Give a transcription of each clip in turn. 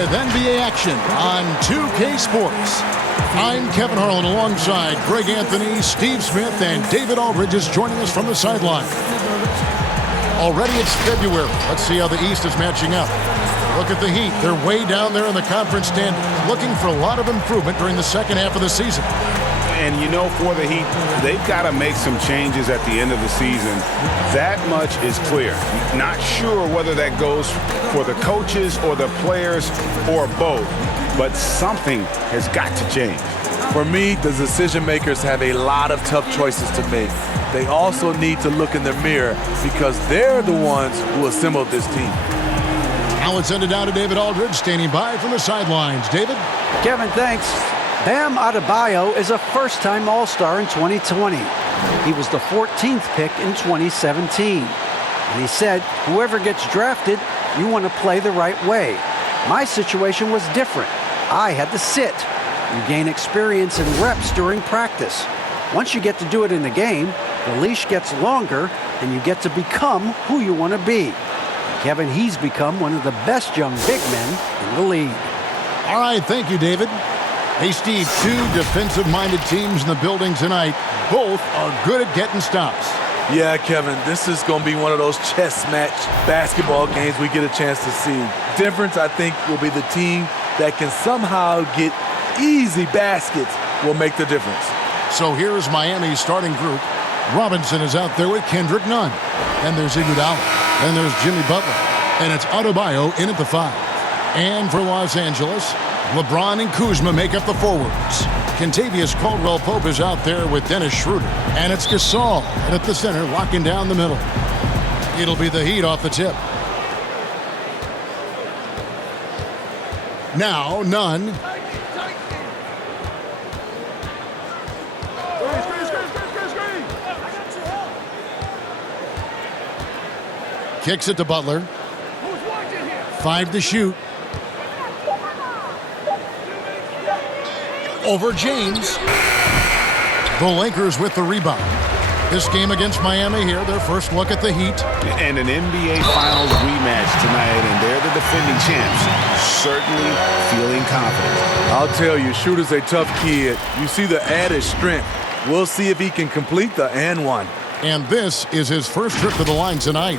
with NBA action on 2K Sports. I'm Kevin Harlan alongside Greg Anthony, Steve Smith, and David Aldridge is joining us from the sideline. Already it's February. Let's see how the East is matching up. Look at the Heat. They're way down there in the conference standings, looking for a lot of improvement during the second half of the season. And you know, for the Heat, they've got to make some changes at the end of the season. That much is clear. Not sure whether that goes for the coaches or the players or both, but something has got to change. For me, the decision makers have a lot of tough choices to make. They also need to look in the mirror because they're the ones who assembled this team. Now let's send it down to David Aldridge, standing by from the sidelines. David? Kevin, thanks. Bam Adebayo is a first-time All-Star in 2020. He was the 14th pick in 2017. And he said, whoever gets drafted, you want to play the right way. My situation was different. I had to sit. You gain experience and reps during practice. Once you get to do it in the game, the leash gets longer and you get to become who you want to be. Kevin, he's become one of the best young big men in the league. All right, thank you, David. Hey, Steve, two defensive-minded teams in the building tonight. Both are good at getting stops. Yeah, Kevin, this is going to be one of those chess match basketball games we get a chance to see. Difference, I think, will be the team that can somehow get easy baskets will make the difference. So here's Miami's starting group. Robinson is out there with Kendrick Nunn. And there's Iguodala. And there's Jimmy Butler. And it's Adebayo in at the 5. And for Los Angeles, LeBron and Kuzma make up the forwards. Kentavious Caldwell-Pope is out there with Dennis Schroeder. And it's Gasol at the center, locking down the middle. It'll be the Heat off the tip. Now, Nunn. Kicks it to Butler. 5 to shoot. Over James. The Lakers with the rebound. This game against Miami here, their first look at the Heat. And an NBA Finals rematch tonight, and they're the defending champs. Certainly feeling confident. I'll tell you, Schroeder's a tough kid. You see the added strength. We'll see if he can complete the and one. And this is his first trip to the line tonight.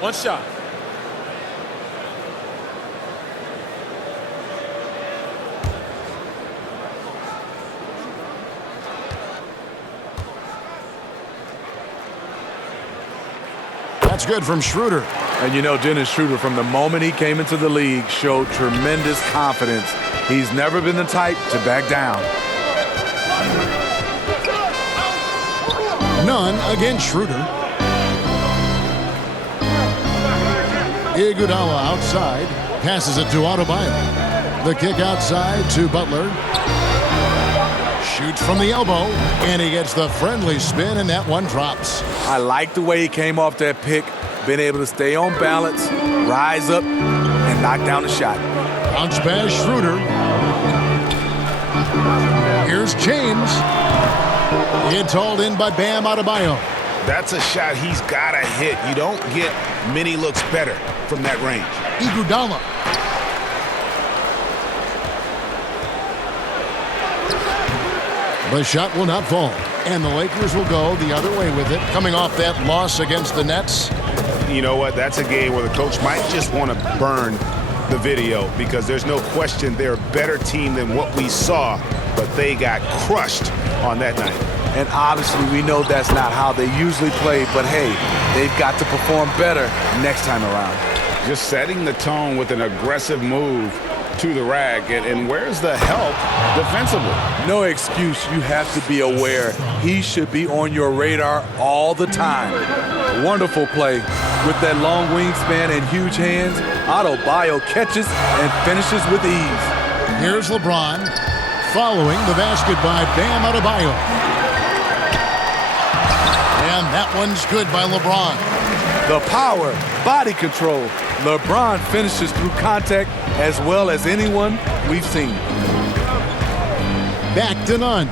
One shot. That's good from Schroeder. And you know, Dennis Schroeder, from the moment he came into the league, showed tremendous confidence. He's never been the type to back down. Nunn against Schroeder. Iguodala outside, passes it to Adebayo. The kick outside to Butler. Shoots from the elbow, and he gets the friendly spin, and that one drops. I like the way he came off that pick, been able to stay on balance, rise up, and knock down the shot. Bounce pass, Schroeder. Here's James. It's hauled in by Bam Adebayo. That's a shot he's got to hit. You don't get many looks better from that range. Iguodala. The shot will not fall, and the Lakers will go the other way with it, coming off that loss against the Nets. You know what? That's a game where the coach might just want to burn the video because there's no question they're a better team than what we saw, but they got crushed on that night. And obviously we know that's not how they usually play, but hey, they've got to perform better next time around. Just setting the tone with an aggressive move to the rack, and where's the help defensively? No excuse. You have to be aware. He should be on your radar all the time. Wonderful play. With that long wingspan and huge hands, Adebayo catches and finishes with ease. Here's LeBron following the basket by Bam Adebayo. And that one's good by LeBron. The power, body control. LeBron finishes through contact as well as anyone we've seen. Back to Nunn.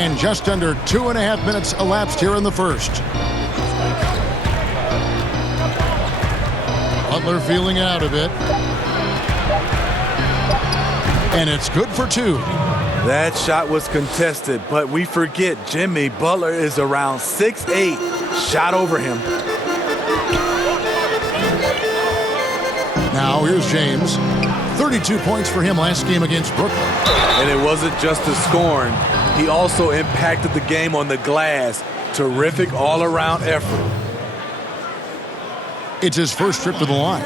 And just under 2.5 minutes elapsed here in the first. Butler feeling it out a bit. And it's good for 2. That shot was contested, but we forget Jimmy Butler is around 6'8". Shot over him. Now here's James. 32 points for him last game against Brooklyn. And it wasn't just the scoring. He also impacted the game on the glass. Terrific all-around effort. It's his first trip to the line.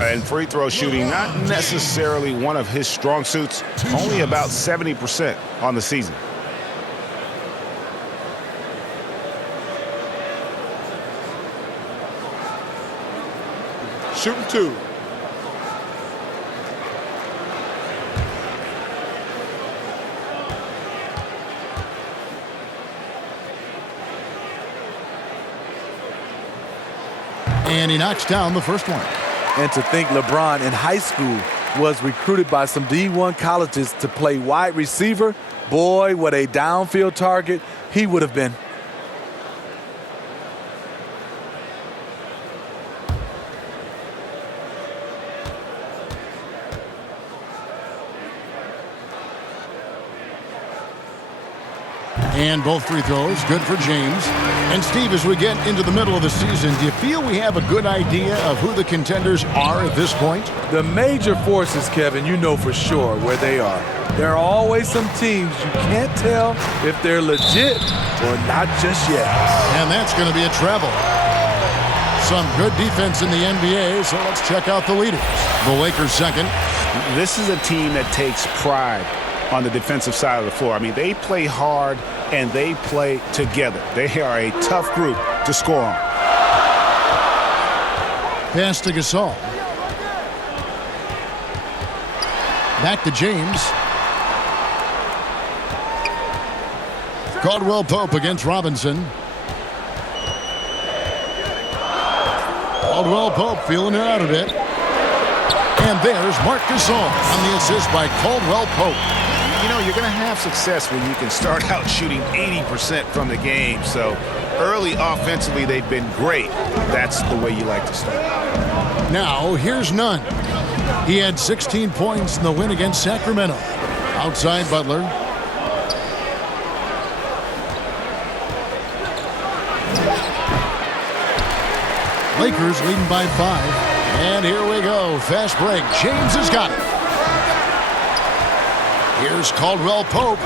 And free throw shooting, not necessarily one of his strong suits. Only about 70% on the season. Shooting 2. And he knocks down the first one. And to think LeBron in high school was recruited by some D1 colleges to play wide receiver, boy, what a downfield target he would have been. And both free throws, good for James. And Steve, as we get into the middle of the season, do you feel we have a good idea of who the contenders are at this point? The major forces, Kevin, you know for sure where they are. There are always some teams you can't tell if they're legit or not just yet. And that's going to be a treble. Some good defense in the NBA, so let's check out the leaders. The Lakers second. This is a team that takes pride on the defensive side of the floor. I mean, they play hard and they play together. They are a tough group to score on. Pass to Gasol. Back to James. Caldwell Pope against Robinson. Caldwell Pope feeling it out a bit. And there's Marc Gasol on the assist by Caldwell Pope. You know, you're going to have success when you can start out shooting 80% from the game. So early offensively, they've been great. That's the way you like to start. Now, here's Nunn. He had 16 points in the win against Sacramento. Outside Butler. Lakers leading by 5. And here we go. Fast break. James has got it. Here's Caldwell Pope.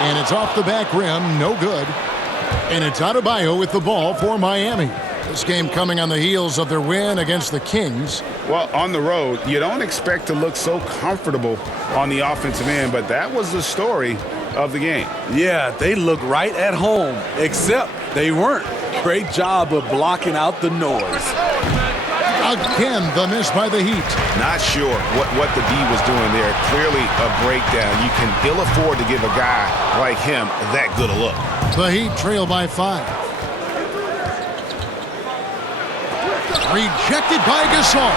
And it's off the back rim. No good. And it's Adebayo with the ball for Miami. This game coming on the heels of their win against the Kings. Well, on the road, you don't expect to look so comfortable on the offensive end, but that was the story of the game. Yeah, they look right at home, except they weren't. Great job of blocking out the noise. Again, the miss by the Heat. Not sure what the D was doing there. Clearly a breakdown. You can ill afford to give a guy like him that good a look. The Heat trail by 5. Rejected by Gasol.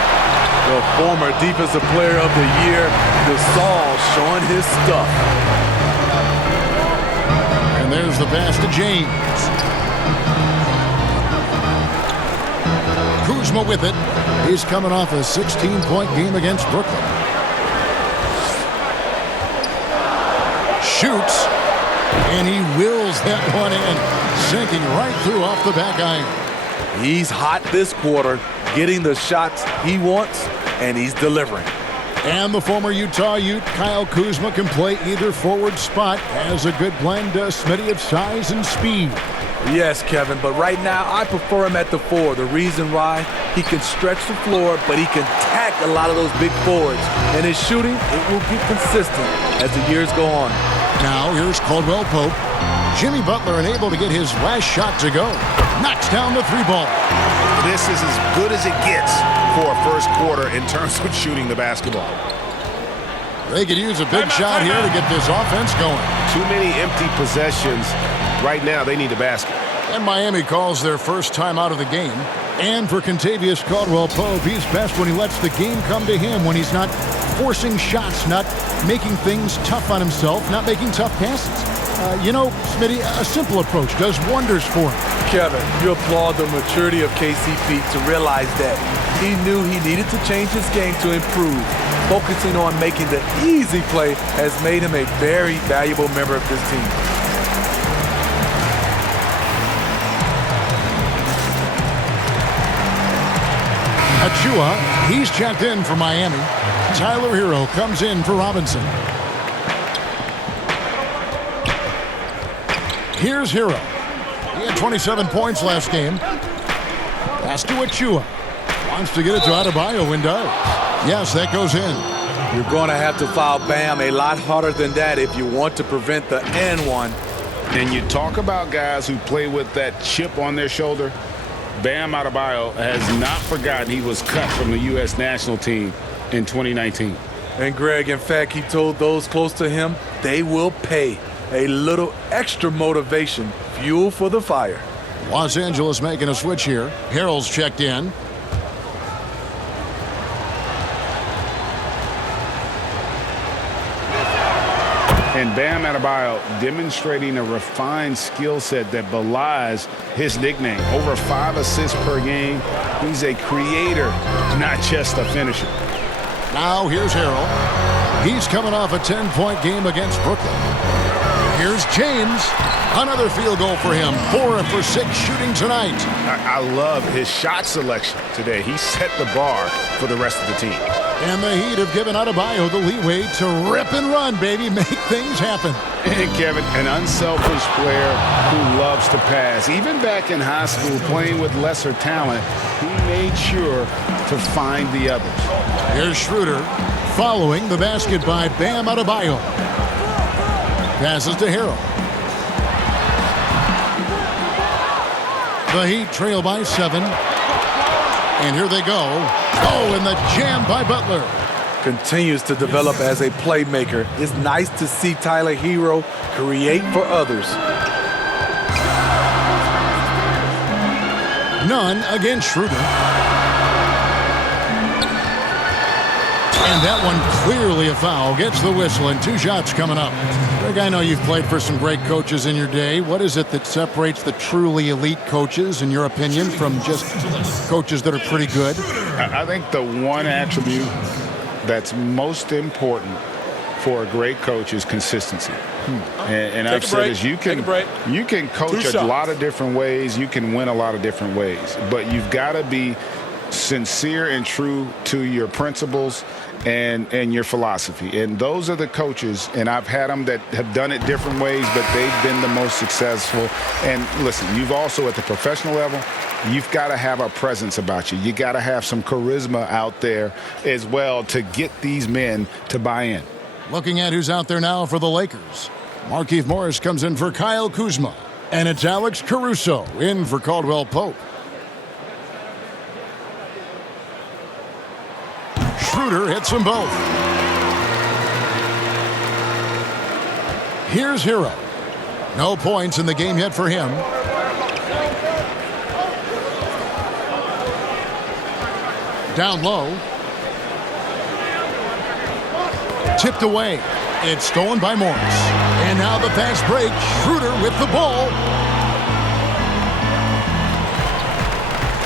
The former Defensive Player of the Year, Gasol showing his stuff. And there's the pass to James. Kuzma with it. He's coming off a 16-point game against Brooklyn. Shoots. And he wills that one in, sinking right through off the back iron. He's hot this quarter, getting the shots he wants, and he's delivering. And the former Utah Ute, Kyle Kuzma, can play either forward spot. Has a good blend, Smitty, of size and speed. Yes, Kevin, but right now I prefer him at the 4. The reason why, he can stretch the floor, but he can tack a lot of those big forwards. And his shooting, it will be consistent as the years go on. Now here's Caldwell Pope. Jimmy Butler unable to get his last shot to go. Knocks down the 3-ball. This is as good as it gets for a first quarter in terms of shooting the basketball. They could use a big shot here to get this offense going. Too many empty possessions. Right now, they need a basket. And Miami calls their first time out of the game. And for Kentavious Caldwell-Pope, he's best when he lets the game come to him, when he's not forcing shots, not making things tough on himself, not making tough passes. You know, Smitty, a simple approach does wonders for him. Kevin, you applaud the maturity of KCP to realize that he knew he needed to change his game to improve. Focusing on making the easy play has made him a very valuable member of this team. Achua, he's checked in for Miami. Tyler Hero comes in for Robinson. Here's Hero. He had 27 points last game. Pass to Achua. Wants to get it to Adebayo and does. Yes, that goes in. You're going to have to foul Bam a lot harder than that if you want to prevent the and one. And you talk about guys who play with that chip on their shoulder. Bam Adebayo has not forgotten he was cut from the U.S. national team in 2019. And Greg, in fact, he told those close to him they will pay. A little extra motivation, fuel for the fire. Los Angeles making a switch here. Harrell's checked in. And Bam Adebayo demonstrating a refined skill set that belies his nickname. Over 5 assists per game. He's a creator, not just a finisher. Now here's Harrell. He's coming off a 10-point game against Brooklyn. Here's James. Another field goal for him. 4 for 6 shooting tonight. I love his shot selection today. He set the bar for the rest of the team. And the Heat have given Adebayo the leeway to rip and run, baby. Make things happen. And Kevin, an unselfish player who loves to pass. Even back in high school, playing with lesser talent, he made sure to find the others. Here's Schroeder following the basket by Bam Adebayo. Passes to Harrell. The Heat trail by 7. And here they go. Oh, and the jam by Butler. Continues to develop as a playmaker. It's nice to see Tyler Hero create for others. None against Schroeder. And that one clearly a foul. Gets the whistle and 2 shots coming up. Greg, I know you've played for some great coaches in your day. What is it that separates the truly elite coaches, in your opinion, from just coaches that are pretty good? I think the one attribute that's most important for a great coach is consistency. And I've said is you can coach a lot of different ways. You can win a lot of different ways. But you've got to be sincere and true to your principles and your philosophy. And those are the coaches, and I've had them that have done it different ways, but they've been the most successful. And listen, you've also at the professional level, you've got to have a presence about you. You got to have some charisma out there as well to get these men to buy in. Looking at who's out there now for the Lakers. Markieff Morris comes in for Kyle Kuzma. And it's Alex Caruso in for Caldwell Pope. Schroeder hits them both. Here's Hero. No points in the game yet for him. Down low. Tipped away. It's stolen by Morris. And now the fast break. Schroeder with the ball.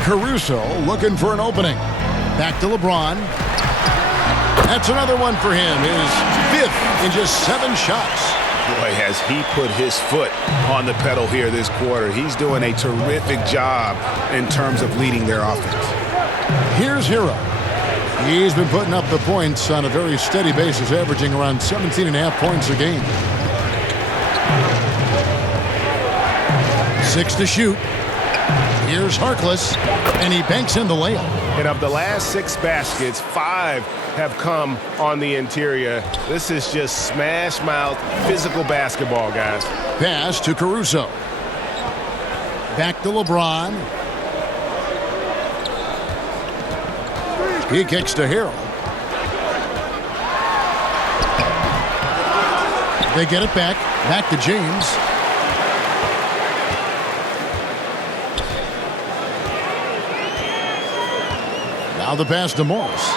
Caruso looking for an opening. Back to LeBron. That's another one for him. His 5th in just 7 shots. Boy, has he put his foot on the pedal here this quarter. He's doing a terrific job in terms of leading their offense. Here's Hero. He's been putting up the points on a very steady basis, averaging around 17.5 points a game. 6 to shoot. Here's Harkless, and he banks in the layup. And of the last 6 baskets, 5 have come on the interior. This is just smash mouth, physical basketball, guys. Pass to Caruso. Back to LeBron. He kicks to Harrell. They get it back. Back to James. Now the pass to Morris.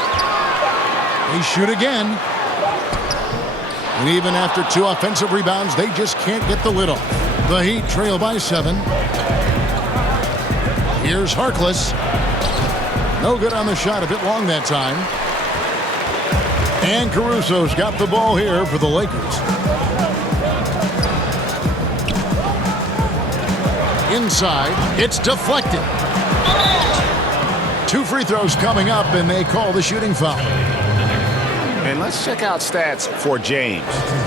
They shoot again. And even after 2 offensive rebounds, they just can't get the lid off. The Heat trail by 7. Here's Harkless. No good on the shot, a bit long that time. And Caruso's got the ball here for the Lakers. Inside, it's deflected. 2 free throws coming up, and they call the shooting foul. And let's check out stats for James.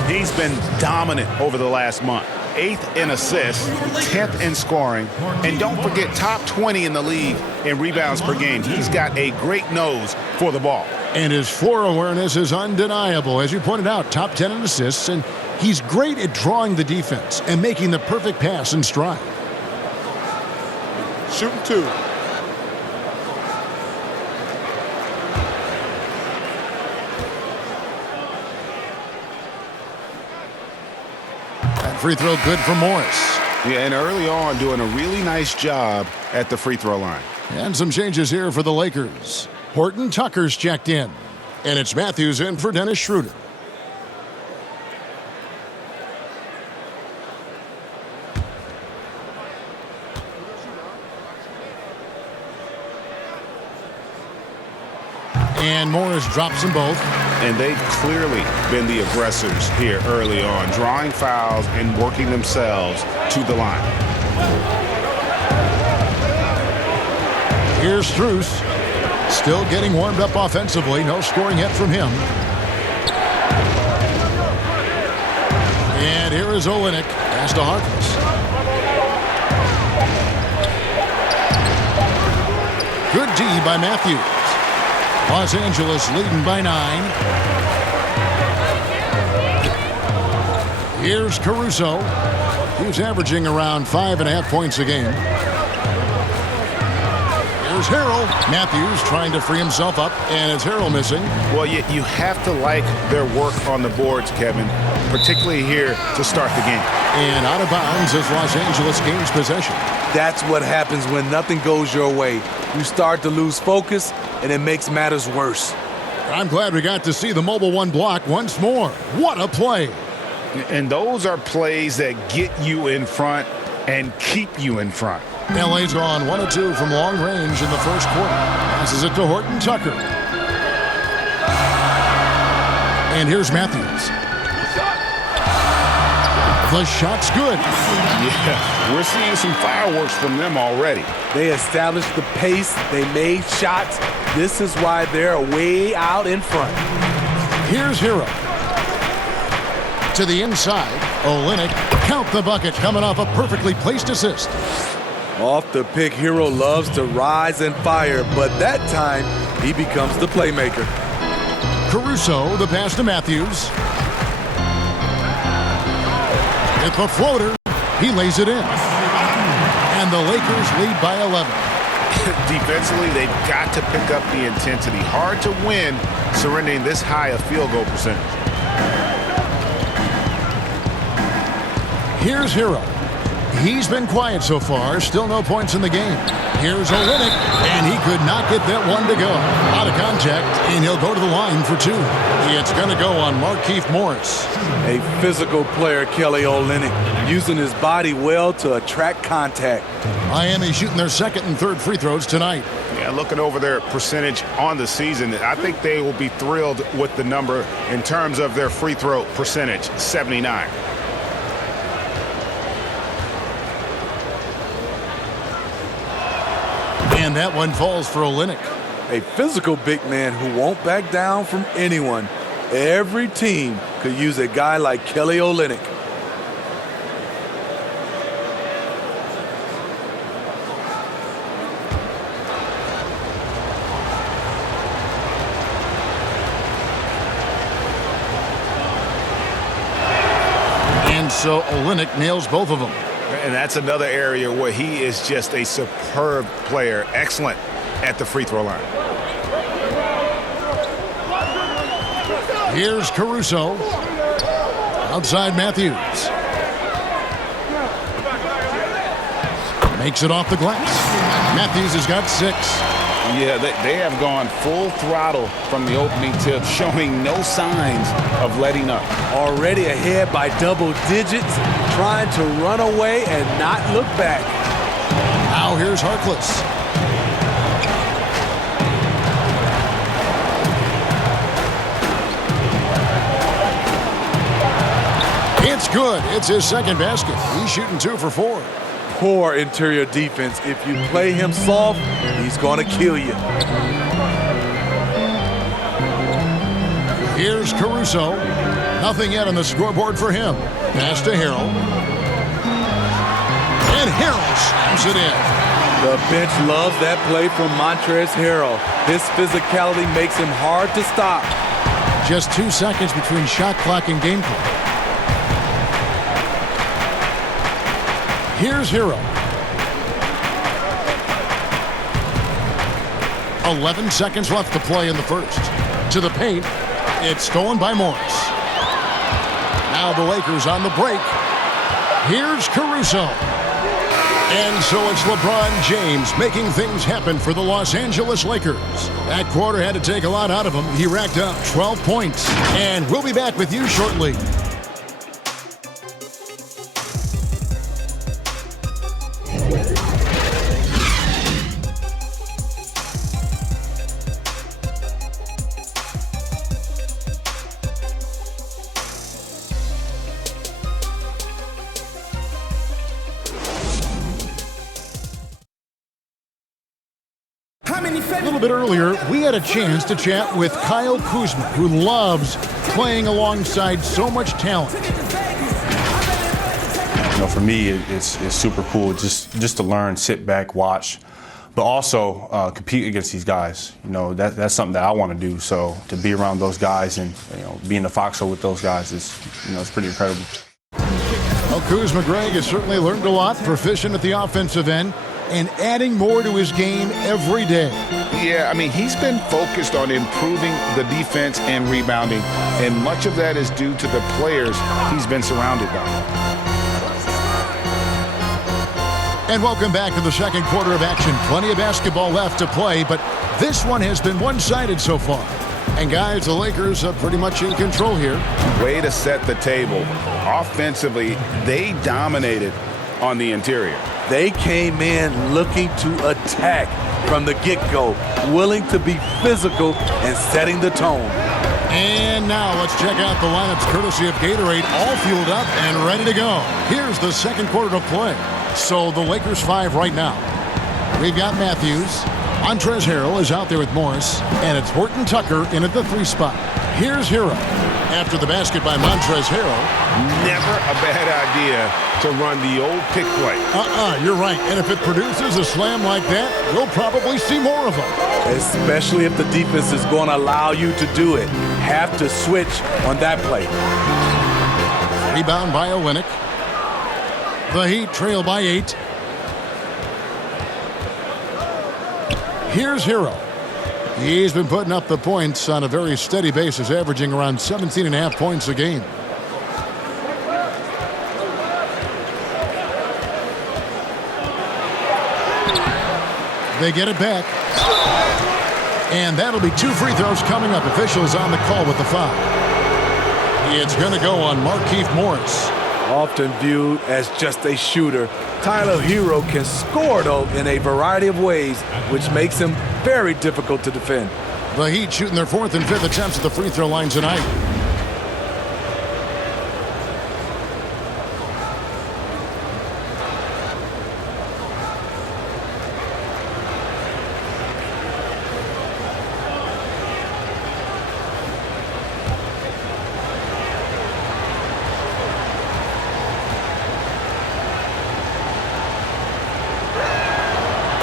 He's been dominant over the last month. 8th in assists, 10th in scoring, and don't forget top 20 in the league in rebounds per game. He's got a great nose for the ball. And his floor awareness is undeniable. As you pointed out, top 10 in assists, and he's great at drawing the defense and making the perfect pass in stride. Shooting 2. Free throw good for Morris. Yeah, and early on doing a really nice job at the free throw line. And some changes here for the Lakers. Horton Tucker's checked in. And it's Matthews in for Dennis Schroeder. And Morris drops them both. And they've clearly been the aggressors here early on, drawing fouls and working themselves to the line. Here's Strus. Still getting warmed up offensively. No scoring yet from him. And here is Olynyk. Pass to Harkless. Good D by Matthews. Los Angeles leading by 9. Here's Caruso. He's averaging around 5.5 points a game. Here's Harrell. Matthews trying to free himself up, and it's Harrell missing. Well, you have to like their work on the boards, Kevin, particularly here to start the game. And out of bounds as Los Angeles gains possession. That's what happens when nothing goes your way. You start to lose focus, and it makes matters worse. I'm glad we got to see the mobile 1 block once more. What a play. And those are plays that get you in front and keep you in front. LA's gone 1 of 2 from long range in the first quarter. Passes it to Horton Tucker. And here's Matthews. The shot's good. Yeah, we're seeing some fireworks from them already. They established the pace. They made shots. This is why they're way out in front. Here's Hero. To the inside. Olynyk. Count the bucket coming off a perfectly placed assist. Off the pick, Hero loves to rise and fire, but that time he becomes the playmaker. Caruso, the pass to Matthews. With the floater, he lays it in. And the Lakers lead by 11. Defensively, they've got to pick up the intensity. Hard to win surrendering this high a field goal percentage. Here's Hero. He's been quiet so far. Still no points in the game. Here's Olynyk, and he could not get that one to go. Out of contact, and he'll go to the line for 2. It's going to go on Markieff Morris. A physical player, Kelly Olynyk, using his body well to attract contact. Miami shooting their 2nd and 3rd free throws tonight. Yeah, looking over their percentage on the season, I think they will be thrilled with the number in terms of their free throw percentage, 79. And that one falls for Olynyk. A physical big man who won't back down from anyone. Every team could use a guy like Kelly Olynyk. And so Olynyk nails both of them. And that's another area where he is just a superb player. Excellent at the free throw line. Here's Caruso. Outside Matthews. Makes it off the glass. Matthews has got 6. Yeah, they have gone full throttle from the opening tip, showing no signs of letting up. Already ahead by double digits, trying to run away and not look back. Now here's Harkless. It's good. It's his second basket. He's shooting 2 for 4. Poor interior defense. If you play him soft, he's going to kill you. Here's Caruso. Nothing yet on the scoreboard for him. Pass to Harrell. And Harrell slams it in. The bench loves that play from Montrezl Harrell. His physicality makes him hard to stop. Just 2 seconds between shot clock and game clock. Here's Hero. 11 seconds left to play in the first. To the paint. It's stolen by Morris. Now the Lakers on the break. Here's Caruso. And so it's LeBron James making things happen for the Los Angeles Lakers. That quarter had to take a lot out of him. He racked up 12 points. And we'll be back with you shortly. A little bit earlier, we had a chance to chat with Kyle Kuzma, who loves playing alongside so much talent. You know, for me, it's super cool just to learn, sit back, watch, but also compete against these guys. You know, that's something that I want to do. So to be around those guys and be in the foxhole with those guys is, it's pretty incredible. Well, Kuzma Greg has certainly learned a lot, proficient at the offensive end, and adding more to his game every day. Yeah, I mean, he's been focused on improving the defense and rebounding, and much of that is due to the players he's been surrounded by. And welcome back to the second quarter of action. Plenty of basketball left to play, but this one has been one-sided so far. And guys, the Lakers are pretty much in control here. Way to set the table. Offensively, they dominated on the interior. They came in looking to attack from the get-go, willing to be physical and setting the tone. And now let's check out the lineups courtesy of Gatorade, all fueled up and ready to go. Here's the second quarter to play. So the Lakers 5 right now. We've got Matthews. Montrezl Harrell is out there with Morris. And it's Horton Tucker in at the 3 spot. Here's Hero. After the basket by Montrezl Harrell. Never a bad idea to run the old pick play. You're right. And if it produces a slam like that, we'll probably see more of them. Especially if the defense is going to allow you to do it. Have to switch on that play. Rebound by Olynyk. The Heat trail by 8. Here's Hero. He's been putting up the points on a very steady basis, averaging around 17.5 points a game. They get it back. And that'll be 2 free throws coming up. Officials on the call with the foul. It's going to go on Markieff Morris. Often viewed as just a shooter, Tyler Hero can score, though, in a variety of ways, which makes him very difficult to defend. The Heat shooting their 4th and 5th attempts at the free throw line tonight.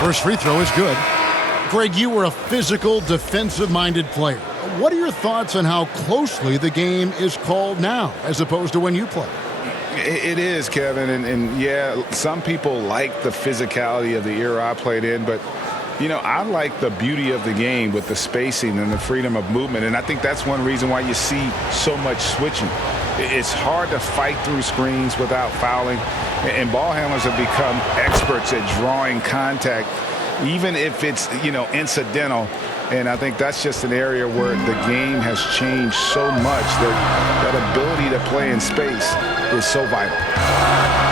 First free throw is good. Greg, you were a physical, defensive-minded player. What are your thoughts on how closely the game is called now as opposed to when you played? It is, Kevin, and yeah, some people like the physicality of the era I played in, but I like the beauty of the game with the spacing and the freedom of movement, and I think that's one reason why you see so much switching. It's hard to fight through screens without fouling, and ball handlers have become experts at drawing contact even if it's, incidental. And I think that's just an area where the game has changed so much that ability to play in space is so vital.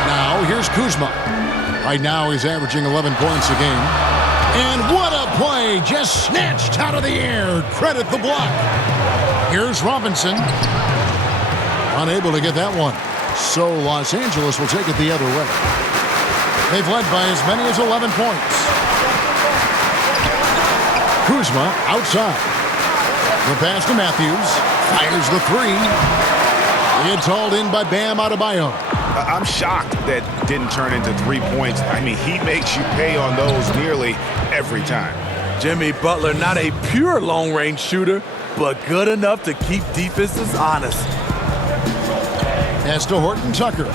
Now, here's Kuzma. Right now, he's averaging 11 points a game. And what a play! Just snatched out of the air. Credit the block. Here's Robinson. Unable to get that one. So Los Angeles will take it the other way. They've led by as many as 11 points. Kuzma outside. The pass to Matthews. Fires the three. It's hauled in by Bam Adebayo. I'm shocked that didn't turn into 3 points. I mean, he makes you pay on those nearly every time. Jimmy Butler, not a pure long-range shooter, but good enough to keep defenses honest. Pass to Horton Tucker.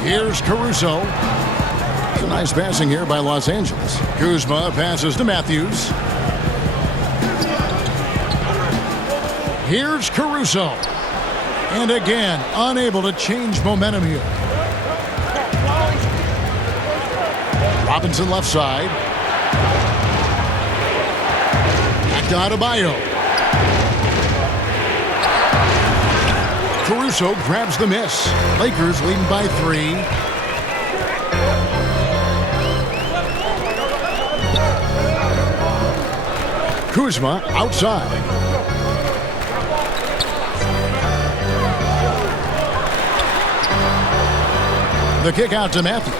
Here's Caruso. Some nice passing here by Los Angeles. Kuzma passes to Matthews. Here's Caruso. And again, unable to change momentum here. Robinson left side. Back to Adebayo. Caruso grabs the miss. Lakers leading by 3. Kuzma outside. The kick out to Matthews.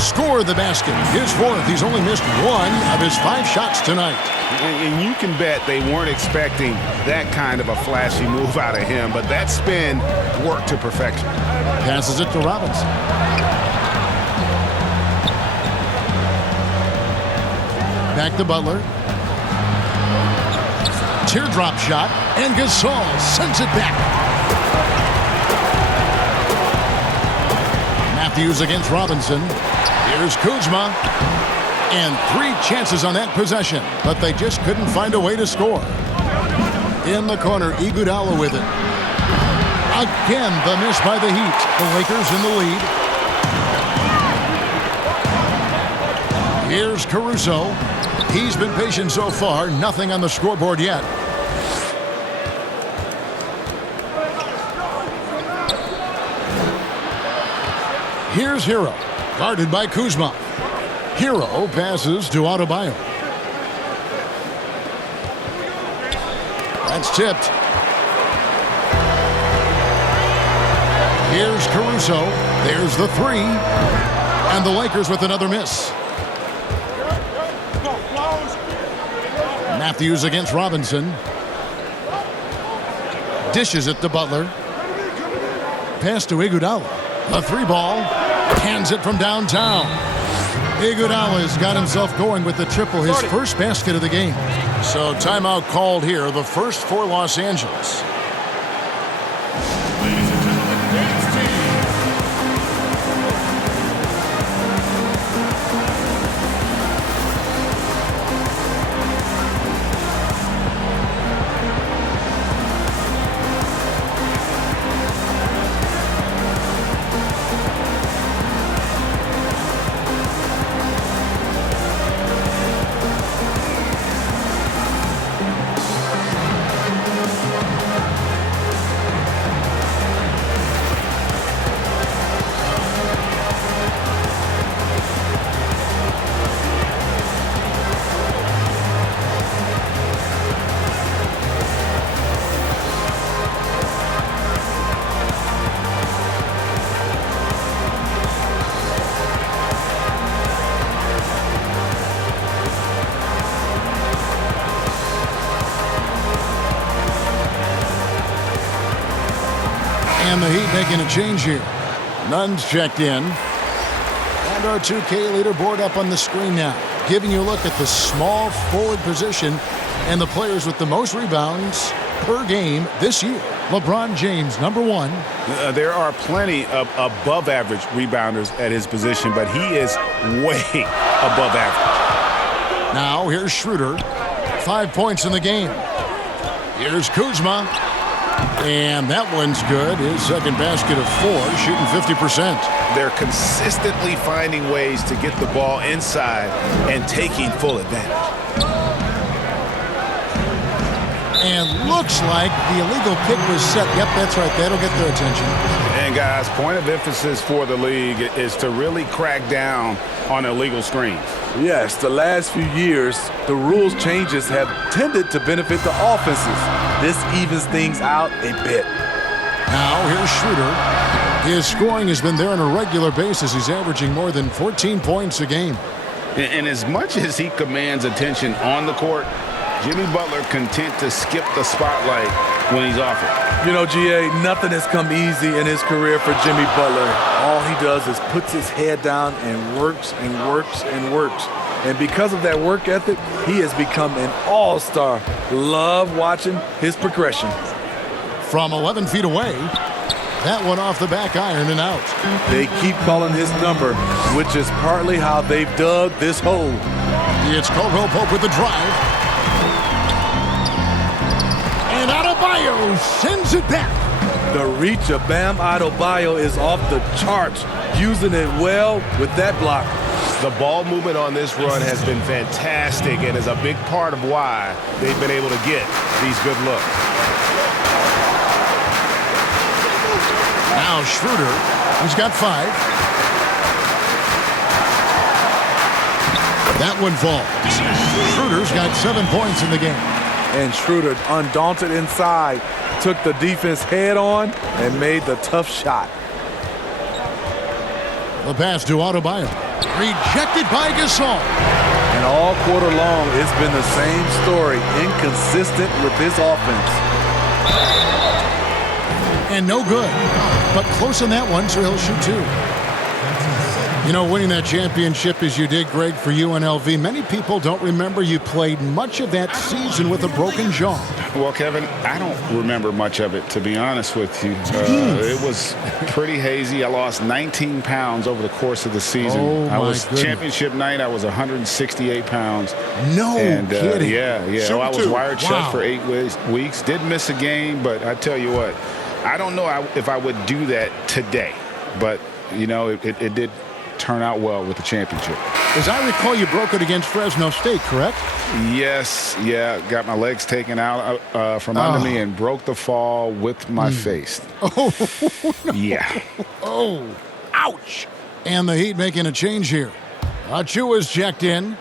Score the basket. His 4th. He's only missed 1 of his 5 shots tonight. And you can bet they weren't expecting that kind of a flashy move out of him, but that spin worked to perfection. Passes it to Robinson. Back to Butler. Teardrop shot, and Gasol sends it back. Matthews against Robinson. Here's Kuzma. And 3 chances on that possession, but they just couldn't find a way to score. In the corner, Iguodala with it. Again, the miss by the Heat. The Lakers in the lead. Here's Caruso. He's been patient so far. Nothing on the scoreboard yet. Here's Hero, guarded by Kuzma. Hero passes to Adebayo. That's tipped. Here's Caruso. There's the 3. And the Lakers with another miss. Matthews against Robinson. Dishes it to Butler. Pass to Iguodala. The 3 ball. Hands it from downtown. Iguodala's got himself going with the triple, his first basket of the game. So timeout called here, the first for Los Angeles. And the Heat making a change here. Nunn's checked in. And our 2K leaderboard up on the screen now, giving you a look at the small forward position and the players with the most rebounds per game this year. LeBron James, number 1. There are plenty of above-average rebounders at his position, but he is way above average. Now here's Schroeder. 5 points in the game. Here's Kuzma. And that one's good. His second basket of 4, shooting 50%. They're consistently finding ways to get the ball inside and taking full advantage. And looks like the illegal kick was set. Yep, that's right. That'll get their attention. And guys, point of emphasis for the league is to really crack down on illegal screens. Yes, the last few years, the rules changes have tended to benefit the offenses. This evens things out a bit. Now, here's Schroeder. His scoring has been there on a regular basis. He's averaging more than 14 points a game. And as much as he commands attention on the court, Jimmy Butler content to skip the spotlight when he's off it. You know, GA, nothing has come easy in his career for Jimmy Butler. All he does is puts his head down and works and works and works. And because of that work ethic, he has become an all-star. Love watching his progression. From 11 feet away, that one off the back iron and out. They keep calling his number, which is partly how they've dug this hole. It's Caldwell Pope with the drive. And Adebayo sends it back. The reach of Bam Adebayo is off the charts, using it well with that block. The ball movement on this run has been fantastic and is a big part of why they've been able to get these good looks. Now Schroeder, he's got 5. That one falls. Schroeder's got 7 points in the game. And Schroeder, undaunted inside, took the defense head on and made the tough shot. The pass to Adebayo. Rejected by Gasol. And all quarter long, it's been the same story, inconsistent with his offense. And no good. But close on that one, so he'll shoot 2. You know, winning that championship as you did, Greg, for UNLV, many people don't remember you played much of that season with a broken jaw. Well, Kevin, I don't remember much of it, to be honest with you. It was pretty hazy. I lost 19 pounds over the course of the season. Oh, I was goodness. Championship night, I was 168 pounds. No kidding. Yeah. So I was wired wow. shut for 8 weeks. Did miss a game, but I tell you what, I don't know if I would do that today. But, you know, it did turn out well with the championship. As I recall, you broke it against Fresno State, correct? Yes, got my legs taken out from under me and broke the fall with my face. Oh, no. Yeah. Oh, ouch. And the Heat making a change here. Achua's checked in.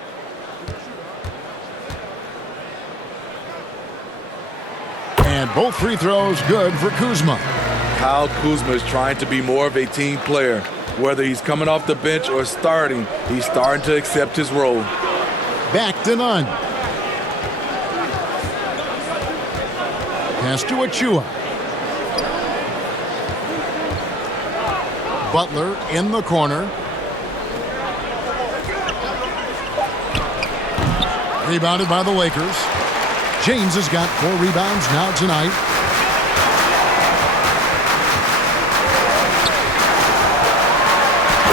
And both free throws good for Kuzma. Kyle Kuzma is trying to be more of a team player. Whether he's coming off the bench or starting, he's starting to accept his role. Back to none. Pass to Achua. Butler in the corner. Rebounded by the Lakers. James has got 4 rebounds now tonight.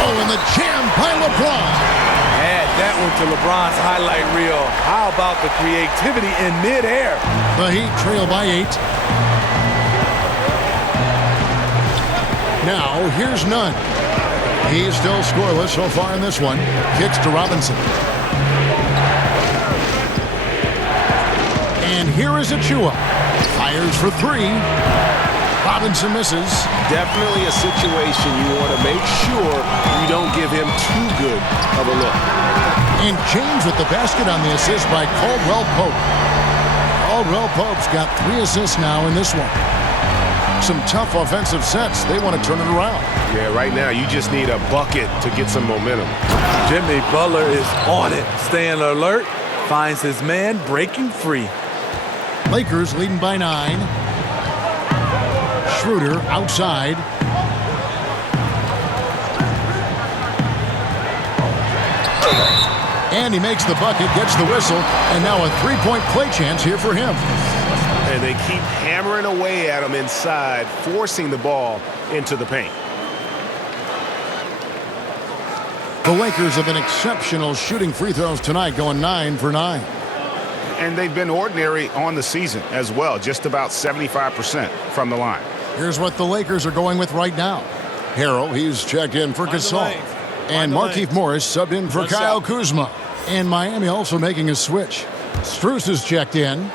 Oh, and the jam by LeBron. Add that one to LeBron's highlight reel. How about the creativity in midair? The Heat trail by 8. Now, here's Nunn. He's still scoreless so far in this one. Kicks to Robinson. And here is Achua. Fires for 3. Robinson misses. Definitely a situation you want to make sure you don't give him too good of a look. And James with the basket on the assist by Caldwell Pope. Caldwell Pope's got 3 assists now in this one. Some tough offensive sets. They want to turn it around. Yeah, right now you just need a bucket to get some momentum. Jimmy Butler is on it, staying alert, finds his man breaking free. Lakers leading by 9. Schroeder outside. And he makes the bucket, gets the whistle, and now a 3-point play chance here for him. And they keep hammering away at him inside, forcing the ball into the paint. The Lakers have been exceptional shooting free throws tonight, going 9 for 9. and they've been ordinary on the season as well, just about 75% from the line. Here's what the Lakers are going with right now. Harrell, he's checked in for Gasol. And Markieff Morris subbed in for Kyle Kuzma. And Miami also making a switch. Strus is checked in.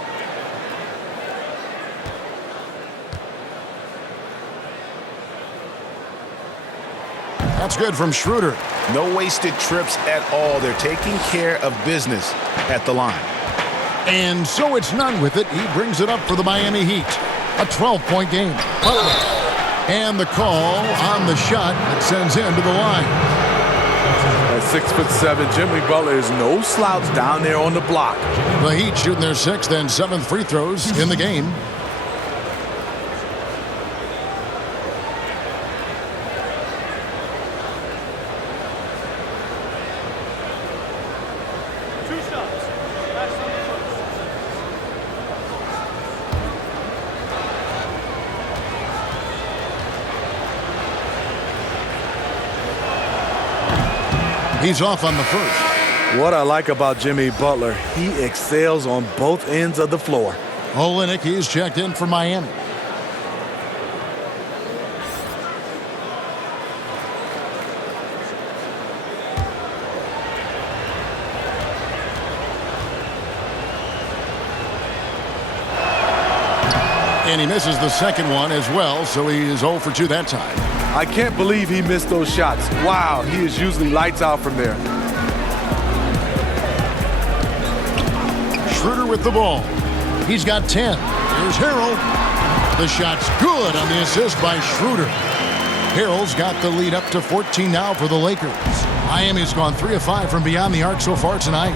That's good from Schroeder. No wasted trips at all. They're taking care of business at the line. And so it's none with it. He brings it up for the Miami Heat. A 12-point game. And the call on the shot that sends him to the line. At 6'7", Jimmy Butler is no slouch down there on the block. The Heat shooting their 6th and 7th free throws in the game. He's off on the first. What I like about Jimmy Butler, he excels on both ends of the floor. Olynyk, he's checked in for Miami. And he misses the second one as well, so he is 0 for 2 that time. I can't believe he missed those shots. Wow, he is usually lights out from there. Schroeder with the ball. He's got 10. Here's Harrell. The shot's good on the assist by Schroeder. Harrell's got the lead up to 14 now for the Lakers. Miami's gone 3 of 5 from beyond the arc so far tonight.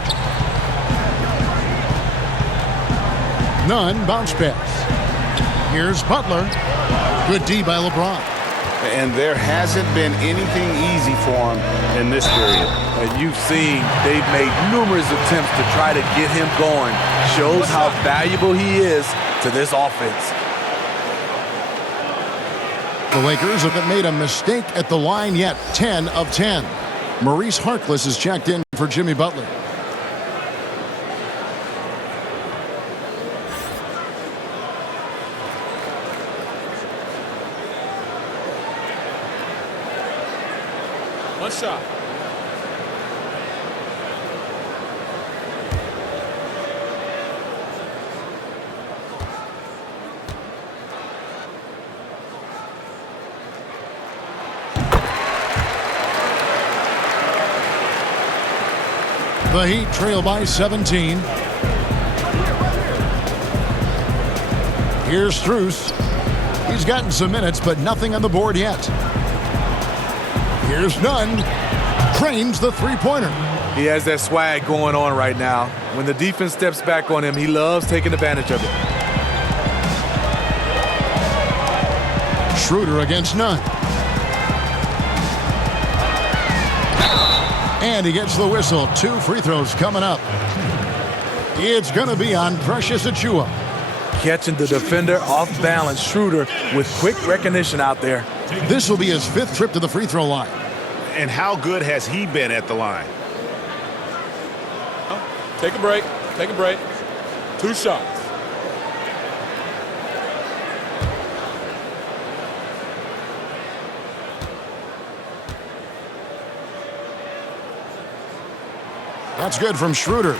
Nunn, bounce pass. Here's Butler. Good D by LeBron. And there hasn't been anything easy for him in this period. And you've seen they've made numerous attempts to try to get him going. Shows how valuable he is to this offense. The Lakers haven't made a mistake at the line yet. 10 of 10. Maurice Harkless is checked in for Jimmy Butler. One shot. The Heat trail by 17. Here's Strus. He's gotten some minutes, but nothing on the board yet. Here's Nunn. Trains the three-pointer. He has that swag going on right now. When the defense steps back on him, he loves taking advantage of it. Schroeder against Nunn. And he gets the whistle. 2 free throws coming up. It's going to be on Precious Achiuwa. Catching the defender off balance. Schroeder with quick recognition out there. This will be his 5th trip to the free throw line. And how good has he been at the line? Take a break. Take a break. 2 shots. That's good from Schroeder.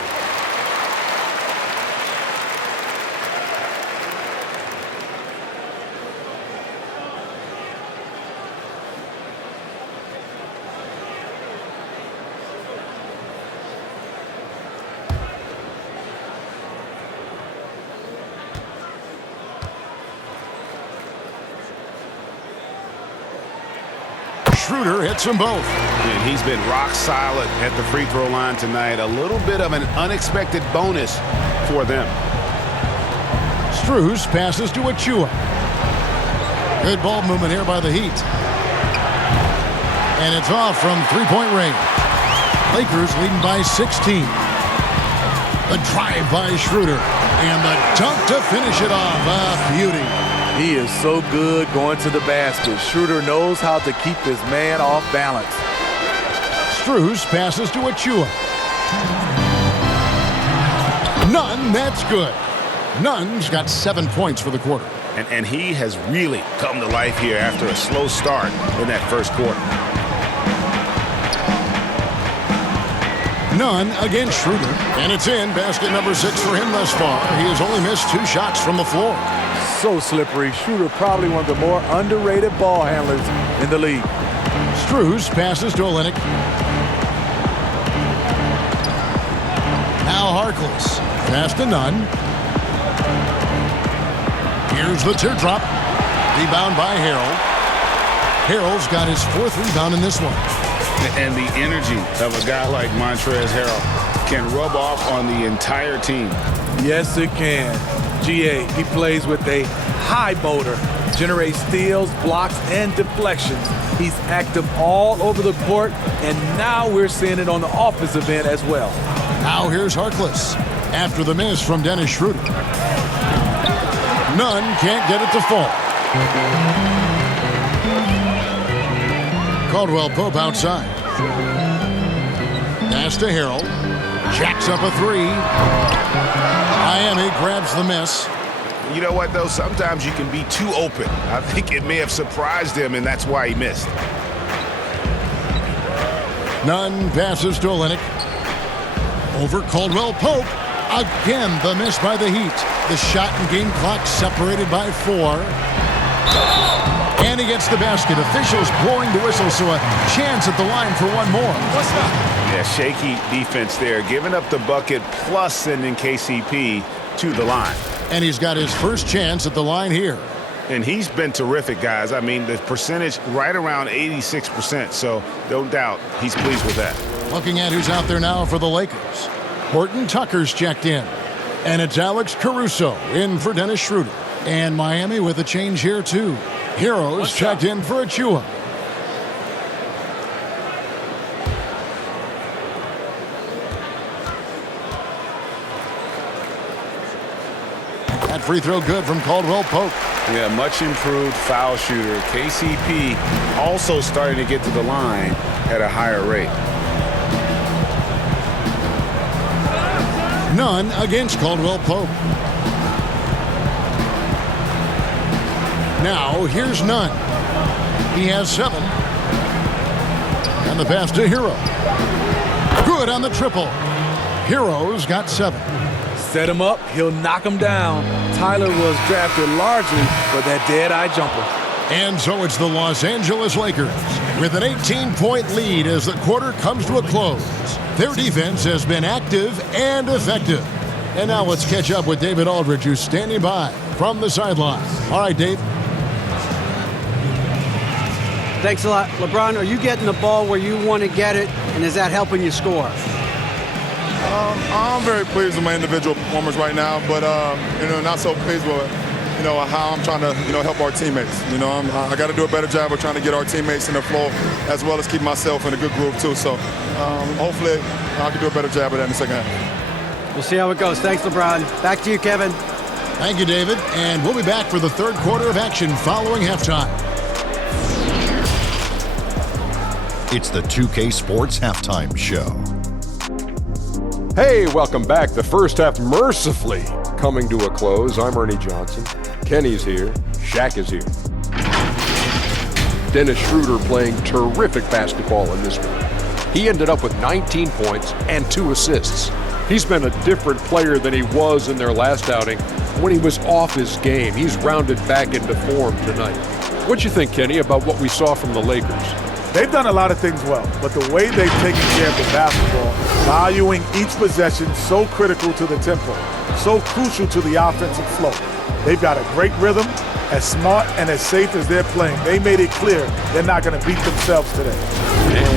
Schroeder hits them both. And he's been rock solid at the free throw line tonight. A little bit of an unexpected bonus for them. Strus passes to Achiuwa. Good ball movement here by the Heat. And it's off from three-point range. Lakers leading by 16. The drive by Schroeder. And the dunk to finish it off. A beauty. He is so good going to the basket. Schroeder knows how to keep his man off balance. Strus passes to Achiuwa. Nunn, that's good. Nunn's got 7 points for the quarter. And he has really come to life here after a slow start in that first quarter. Nunn against Schroeder, and it's in. Basket number 6 for him thus far. He has only missed 2 shots from the floor. So slippery. Schroeder probably one of the more underrated ball handlers in the league. Strus passes to Olynyk. Now Harkless. Pass to Nunn. Here's the teardrop. Rebound by Harrell. Harrell's got his 4th rebound in this one. And the energy of a guy like Montrezl Harrell can rub off on the entire team. Yes, it can. GA, he plays with a high motor, generates steals, blocks, and deflections. He's active all over the court, and now we're seeing it on the offensive end as well. Now here's Harkless after the miss from Dennis Schroeder. Nunn can't get it to fall. Caldwell Pope outside. Pass to Harrell. Jacks up a 3. Miami grabs the miss. You know what, though? Sometimes you can be too open. I think it may have surprised him, and that's why he missed. Nunn passes to Olynyk. Over Caldwell Pope. Again, the miss by the Heat. The shot and game clock separated by 4. And he gets the basket. Officials blowing the whistle, so a chance at the line for one more. What's that? Yeah, shaky defense there. Giving up the bucket plus sending KCP to the line. And he's got his first chance at the line here. And he's been terrific, guys. I mean, the percentage right around 86%, so no doubt he's pleased with that. Looking at who's out there now for the Lakers. Horton Tucker's checked in. And it's Alex Caruso in for Dennis Schroeder. And Miami with a change here, too. Heroes checked in for Achua. That free throw good from Caldwell Pope. Yeah, much improved foul shooter. KCP also starting to get to the line at a higher rate. Nunn against Caldwell Pope. Now, here's Nunn. He has 7. And the pass to Hero. Good on the triple. Hero's got 7. Set him up, he'll knock him down. Tyler was drafted largely for that dead-eye jumper. And so it's the Los Angeles Lakers with an 18-point lead as the quarter comes to a close. Their defense has been active and effective. And now let's catch up with David Aldridge, who's standing by from the sideline. All right, Dave. Thanks a lot. LeBron, are you getting the ball where you want to get it, and is that helping you score? I'm very pleased with my individual performance right now, but not so pleased with how I'm trying to help our teammates. I got to do a better job of trying to get our teammates in the flow, as well as keep myself in a good groove too. So hopefully I can do a better job of that in the second half. We'll see how it goes. Thanks, LeBron. Back to you, Kevin. Thank you, David. And we'll be back for the third quarter of action following halftime. It's the 2K Sports Halftime Show. Hey, welcome back. The first half mercifully coming to a close. I'm Ernie Johnson. Kenny's here. Shaq is here. Dennis Schroeder playing terrific basketball in this one. He ended up with 19 points and 2 assists. He's been a different player than he was in their last outing when he was off his game. He's rounded back into form tonight. What'd you think, Kenny, about what we saw from the Lakers? They've done a lot of things well, but the way they've taken care of the basketball, valuing each possession, so critical to the tempo, so crucial to the offensive flow. They've got a great rhythm, as smart and as safe as they're playing. They made it clear they're not going to beat themselves today.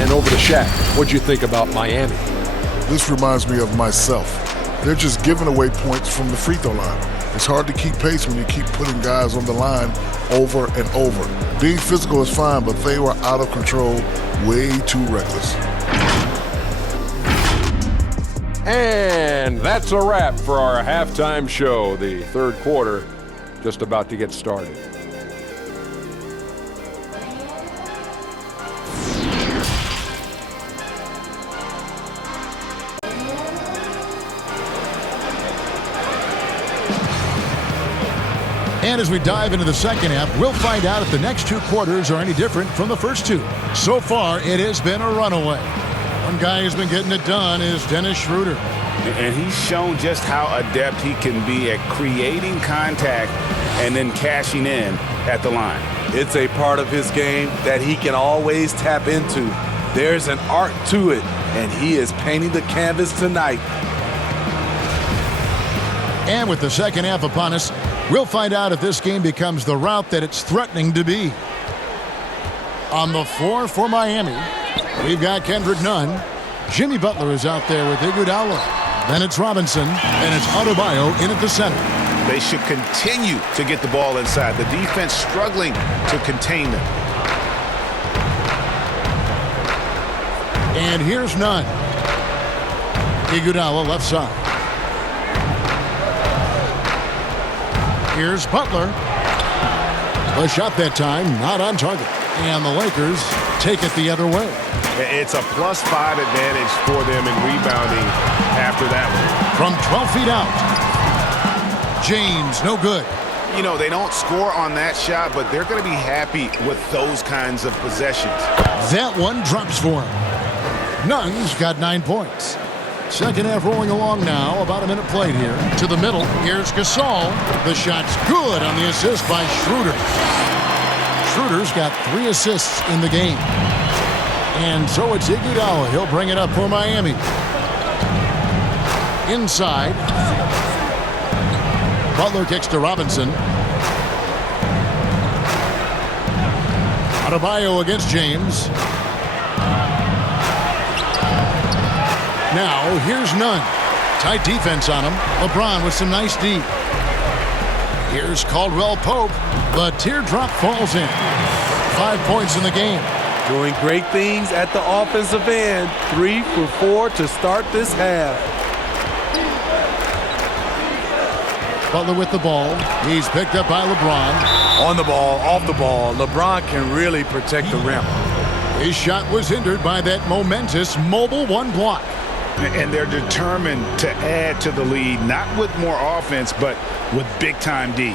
And over to Shaq. What'd you think about Miami? This reminds me of myself. They're just giving away points from the free throw line. It's hard to keep pace when you keep putting guys on the line over and over. Being physical is fine, but they were out of control, way too reckless. And that's a wrap for our halftime show. The third quarter just about to get started. And as we dive into the second half, we'll find out if the next two quarters are any different from the first two. So far, it has been a runaway. One guy who's been getting it done is Dennis Schroeder. And he's shown just how adept he can be at creating contact and then cashing in at the line. It's a part of his game that he can always tap into. There's an art to it, and he is painting the canvas tonight. And with the second half upon us, we'll find out if this game becomes the route that it's threatening to be. On the floor for Miami, we've got Kendrick Nunn. Jimmy Butler is out there with Iguodala. Then it's Robinson, and it's Adebayo in at the center. They should continue to get the ball inside. The defense struggling to contain them. And here's Nunn. Iguodala left side. Here's Butler. A shot that time, not on target. And the Lakers take it the other way. It's a +5 advantage for them in rebounding after that one. From 12 feet out. James, no good. You know, they don't score on that shot, but they're going to be happy with those kinds of possessions. That one drops for him. Nunn's got 9 points. Second half rolling along now. About a minute played here. To the middle. Here's Gasol. The shot's good on the assist by Schroeder. Schroeder's got 3 assists in the game. And so it's Iguodala. He'll bring it up for Miami. Inside. Butler kicks to Robinson. Adebayo against James. Now, here's Nunn. Tight defense on him. LeBron with some nice D. Here's Caldwell Pope. The teardrop falls in. 5 points in the game. Doing great things at the offensive end. 3 for 4 to start this half. Butler with the ball. He's picked up by LeBron. On the ball, off the ball. LeBron can really protect the rim. His shot was hindered by that momentous mobile one block. And they're determined to add to the lead, not with more offense, but with big-time D.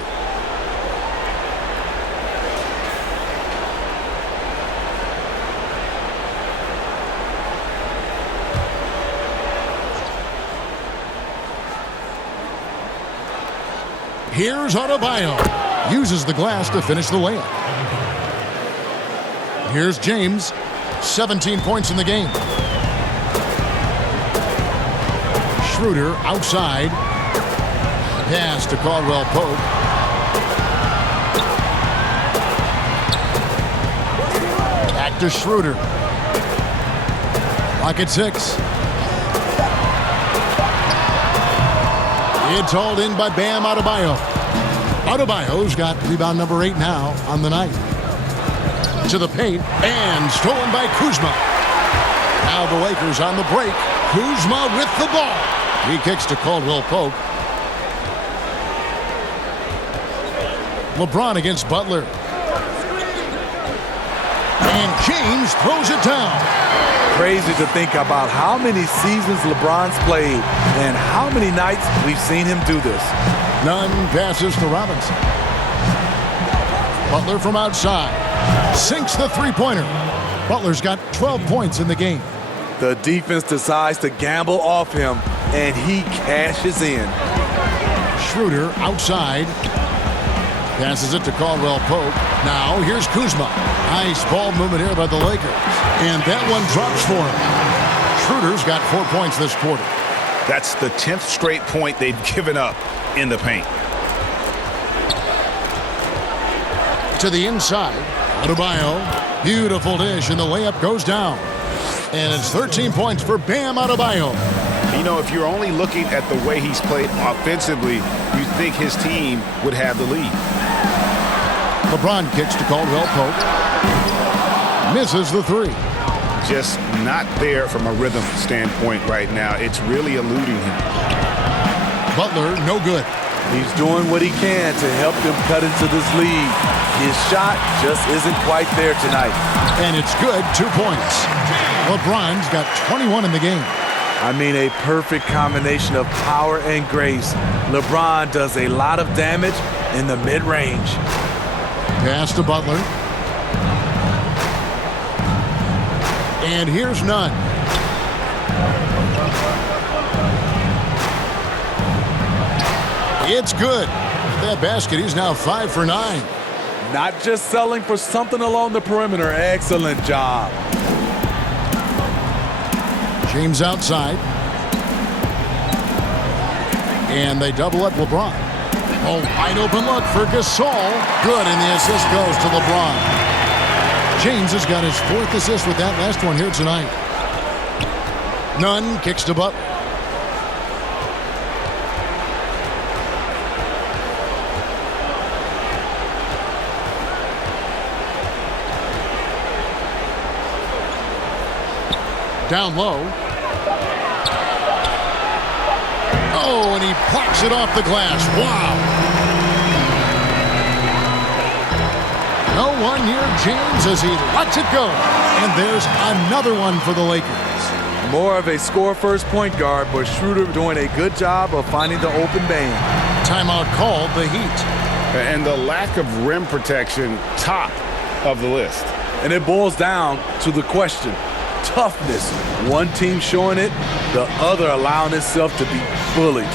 Here's Adebayo. Uses the glass to finish the layup. Here's James. 17 points in the game. Schroeder outside. Pass to Caldwell Pope. Back to Schroeder. Clock at 6. It's hauled in by Bam Adebayo. Adebayo's got rebound number 8 now on the night. To the paint and stolen by Kuzma. Now the Lakers on the break. Kuzma with the ball. He kicks to Caldwell Pope. LeBron against Butler. And James throws it down. Crazy to think about how many seasons LeBron's played and how many nights we've seen him do this. Nunn passes to Robinson. Butler from outside. Sinks the three-pointer. Butler's got 12 points in the game. The defense decides to gamble off him, and he cashes in. Schroeder outside. Passes it to Caldwell Pope. Now here's Kuzma. Nice ball movement here by the Lakers. And that one drops for him. Schroeder's got 4 points this quarter. That's the 10th straight point they've given up in the paint. To the inside. Adebayo. Beautiful dish, and the layup goes down. And it's 13 points for Bam Adebayo. You know, if you're only looking at the way he's played offensively, you think his team would have the lead. LeBron kicks to Caldwell Pope. Misses the three. Just not there from a rhythm standpoint right now. It's really eluding him. Butler, no good. He's doing what he can to help them cut into this lead. His shot just isn't quite there tonight. And it's good, 2 points. LeBron's got 21 in the game. I mean, a perfect combination of power and grace. LeBron does a lot of damage in the mid-range. Pass to Butler. And here's Nunn. It's good. That basket, he's now 5 for 9. Not just selling for something along the perimeter. Excellent job. James outside. And they double up LeBron. Oh, wide open look for Gasol. Good, and the assist goes to LeBron. James has got his 4th assist with that last one here tonight. Nunn kicks to Butler. Down low. Oh, and he plucks it off the glass. Wow. No one near James as he lets it go. And there's another one for the Lakers. More of a score-first point guard, but Schroeder doing a good job of finding the open man. Timeout called, the Heat. And the lack of rim protection, top of the list. And it boils down to the question. Toughness. One team showing it, the other allowing itself to be bullied.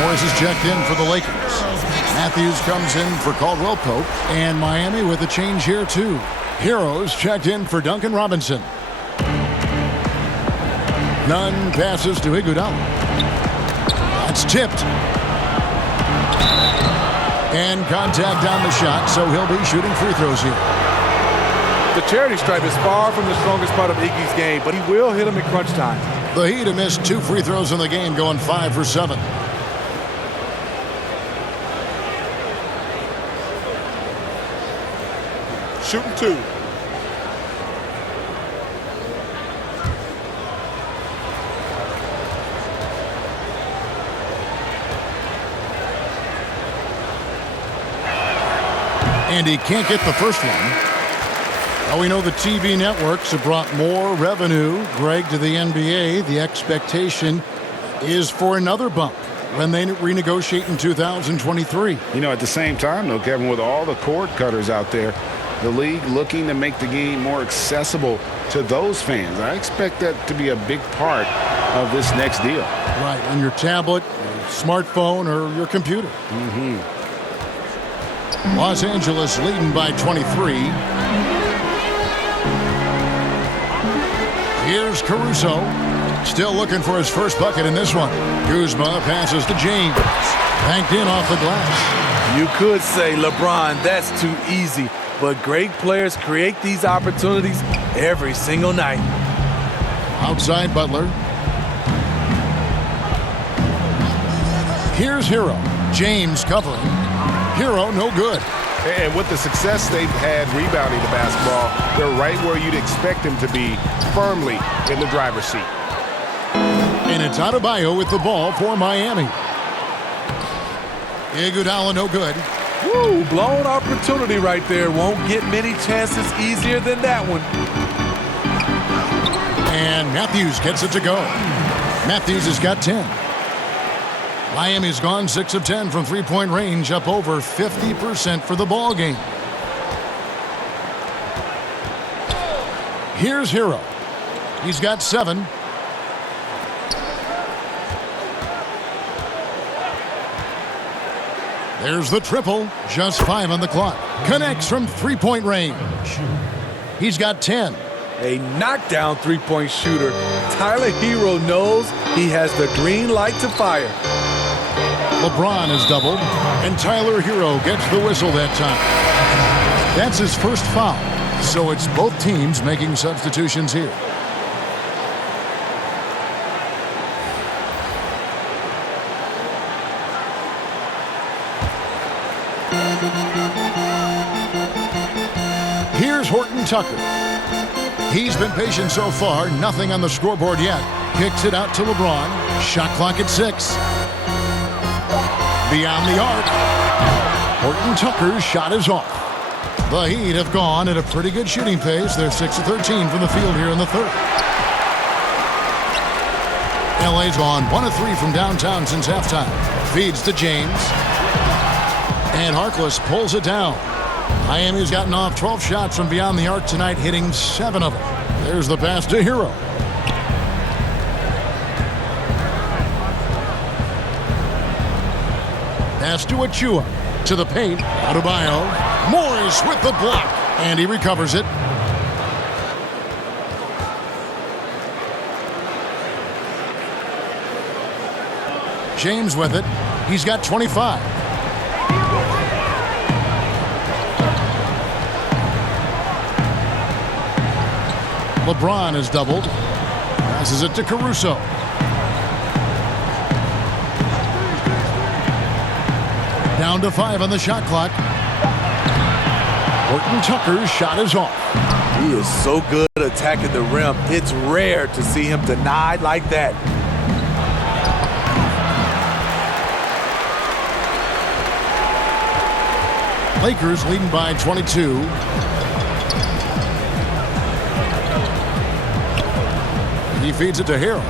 Morris is checked in for the Lakers. Matthews comes in for Caldwell Pope. And Miami with a change here, too. Heroes checked in for Duncan Robinson. Nunn passes to Iguodala. That's tipped. And contact on the shot, so he'll be shooting free throws here. The charity stripe is far from the strongest part of Iggy's game, but he will hit him in crunch time. The Heat have missed 2 free throws in the game, going 5 for 7. Shooting 2. And he can't get the first one. Well, we know the TV networks have brought more revenue, Greg, to the NBA. The expectation is for another bump when they renegotiate in 2023. You know, at the same time, though, Kevin, with all the cord cutters out there, the league looking to make the game more accessible to those fans. I expect that to be a big part of this next deal. Right, on your tablet, your smartphone, or your computer. Los Angeles leading by 23. Here's Caruso. Still looking for his first bucket in this one. Kuzma passes to James. Banked in off the glass. You could say, LeBron, that's too easy. But great players create these opportunities every single night. Outside Butler. Here's Hero. James covering. Hero, no good. And with the success they've had rebounding the basketball, they're right where you'd expect them to be, firmly in the driver's seat. And it's Adebayo with the ball for Miami. Iguodala, no good. Woo, blown opportunity right there. Won't get many chances easier than that one. And Matthews gets it to go. Matthews has got 10. Miami's gone 6 of 10 from three-point range, up over 50% for the ball game. Here's Hero. He's got 7. There's the triple. Just 5 on the clock. Connects from three-point range. He's got 10. A knockdown three-point shooter. Tyler Hero knows he has the green light to fire. LeBron has doubled, and Tyler Hero gets the whistle that time. That's his first foul, so it's both teams making substitutions here. Here's Horton Tucker. He's been patient so far. Nothing on the scoreboard yet. Kicks it out to LeBron. Shot clock at 6. Beyond the arc. Horton Tucker's shot is off. The Heat have gone at a pretty good shooting pace. They're 6 of 13 from the field here in the third. LA's gone 1 of 3 from downtown since halftime. Feeds to James. And Harkless pulls it down. Miami's gotten off 12 shots from beyond the arc tonight, hitting 7 of them. There's the pass to Hero. Pass to Achua. To the paint. Adebayo. Morris with the block. And he recovers it. James with it. He's got 25. LeBron is doubled. Passes it to Caruso. Down to 5 on the shot clock. Horton Tucker's shot is off. He is so good at attacking the rim. It's rare to see him denied like that. Lakers leading by 22. He feeds it to Hero.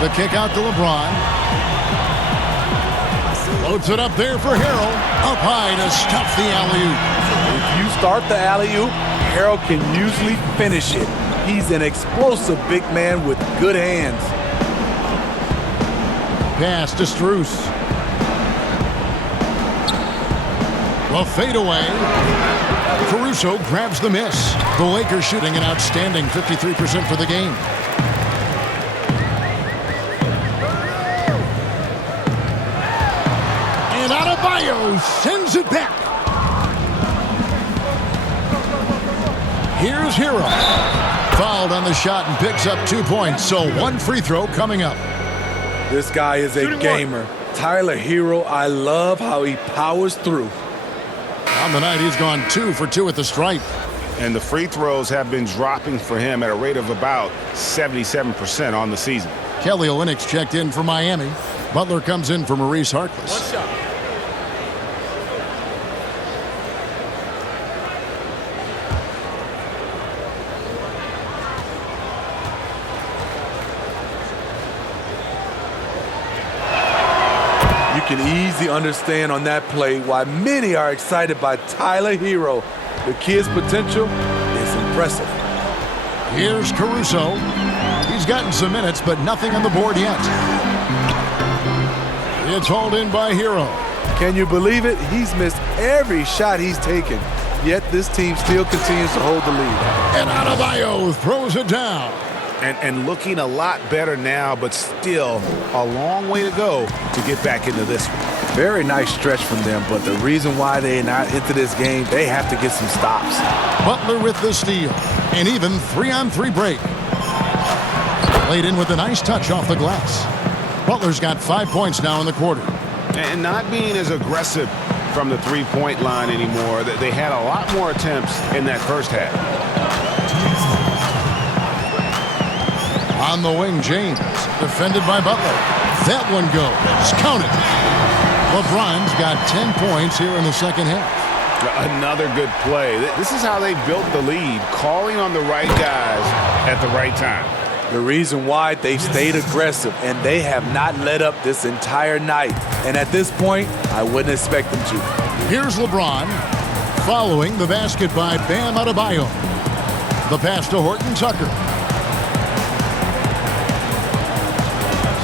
The kick out to LeBron. Loads it up there for Hero. Up high to stuff the alley-oop. If you start the alley-oop, Hero can usually finish it. He's an explosive big man with good hands. Pass to Strus. The fadeaway. Caruso grabs the miss. The Lakers shooting an outstanding 53% for the game. And Adebayo sends it back. Here's Hero. Fouled on the shot and picks up 2 points. So 1 free throw coming up. This guy is a gamer. Tyler Hero, I love how he powers through. On the night, he's gone 2 for 2 at the stripe. And the free throws have been dropping for him at a rate of about 77% on the season. Kelly Olynyk's checked in for Miami. Butler comes in for Maurice Harkless. One shot. You can easily understand on that play why many are excited by Tyler Hero. The kid's potential is impressive. Here's Caruso. He's gotten some minutes, but nothing on the board yet. It's hauled in by Hero. Can you believe it? He's missed every shot he's taken, yet this team still continues to hold the lead. And Adebayo throws it down. And looking a lot better now, but still a long way to go to get back into this one. Very nice stretch from them, but the reason why they're not into this game, they have to get some stops. Butler with the steal. An even 3-on-3 break. Laid in with a nice touch off the glass. Butler's got 5 points now in the quarter. And not being as aggressive from the three-point line anymore. They had a lot more attempts in that first half. On the wing, James. Defended by Butler. That one goes. Counted. LeBron's got 10 points here in the second half. Another good play. This is how they built the lead, calling on the right guys at the right time. The reason why they've stayed aggressive, and they have not let up this entire night. And at this point, I wouldn't expect them to. Here's LeBron. Following the basket by Bam Adebayo. The pass to Horton Tucker.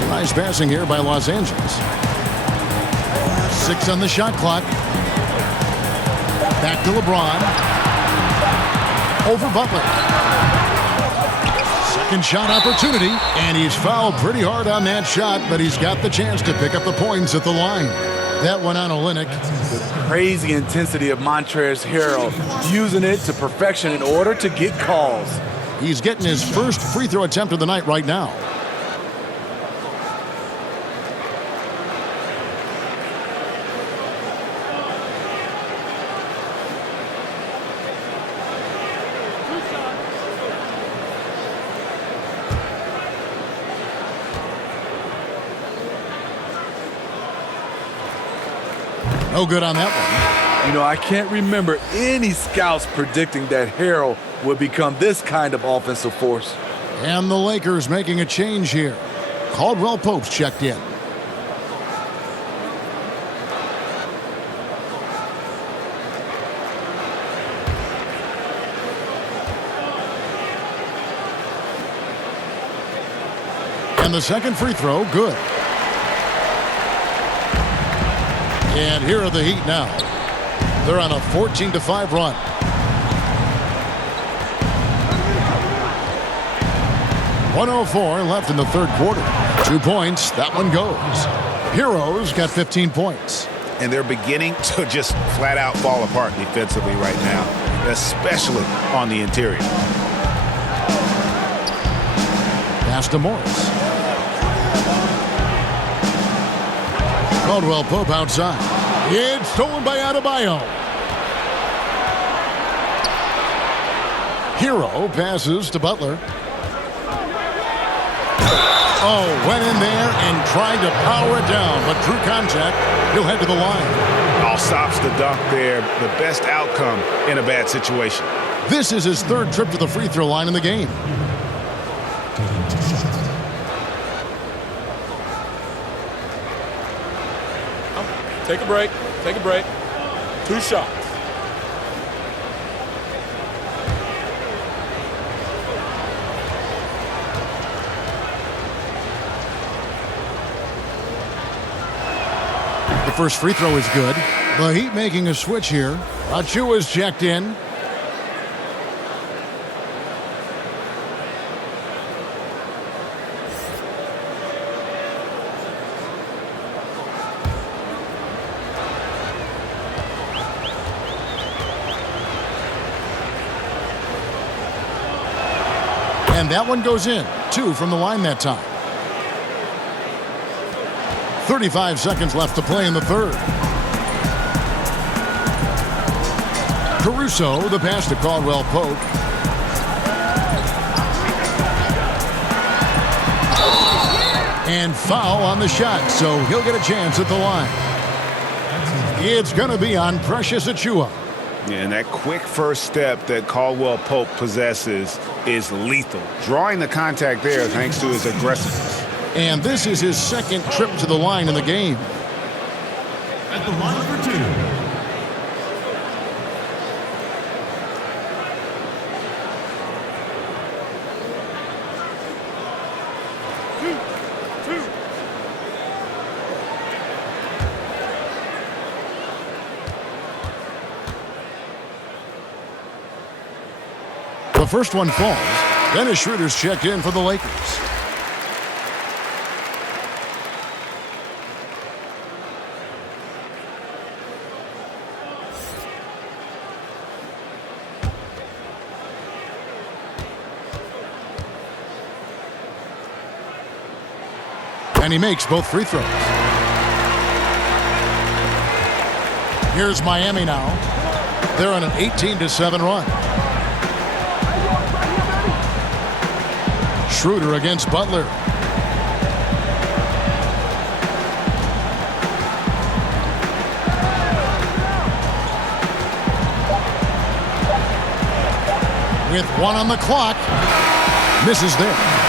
Nice passing here by Los Angeles. 6 on the shot clock. Back to LeBron. Over Butler. Second shot opportunity, and he's fouled pretty hard on that shot, but he's got the chance to pick up the points at the line. That one on Olynyk. The crazy intensity of Montrezl Harrell, using it to perfection in order to get calls. He's getting his first free throw attempt of the night right now. No good on that one. You know, I can't remember any scouts predicting that Harrell would become this kind of offensive force. And the Lakers making a change here. Caldwell Pope's checked in. And the second free throw, good. And here are the Heat now. They're on a 14-5 run. .104 left in the third quarter. 2 points, that one goes. Heroes got 15 points. And they're beginning to just flat out fall apart defensively right now, especially on the interior. Pass to Morris. Caldwell Pope outside. It's stolen by Adebayo. Hero passes to Butler. Oh, went in there and tried to power it down, but drew contact. He'll head to the line. All stops the dunk there. The best outcome in a bad situation. This is his third trip to the free throw line in the game. Take a break. Take a break. 2 shots. The first free throw is good. The Heat making a switch here. Achua's checked in. And that one goes in. 2 from the line that time. 35 seconds left to play in the third. Caruso, the pass to Caldwell Pope. And foul on the shot, so he'll get a chance at the line. It's going to be on Precious Achiuwa. Yeah, and that quick first step that Caldwell Pope possesses is lethal. Drawing the contact there thanks to his aggressiveness. And this is his second trip to the line in the game. At the line for 2. The first one falls. Dennis Schroeder's checked in for the Lakers. And he makes both free throws. Here's Miami now. They're on an 18-7 run. Schroeder against Butler. With 1 on the clock. Misses there.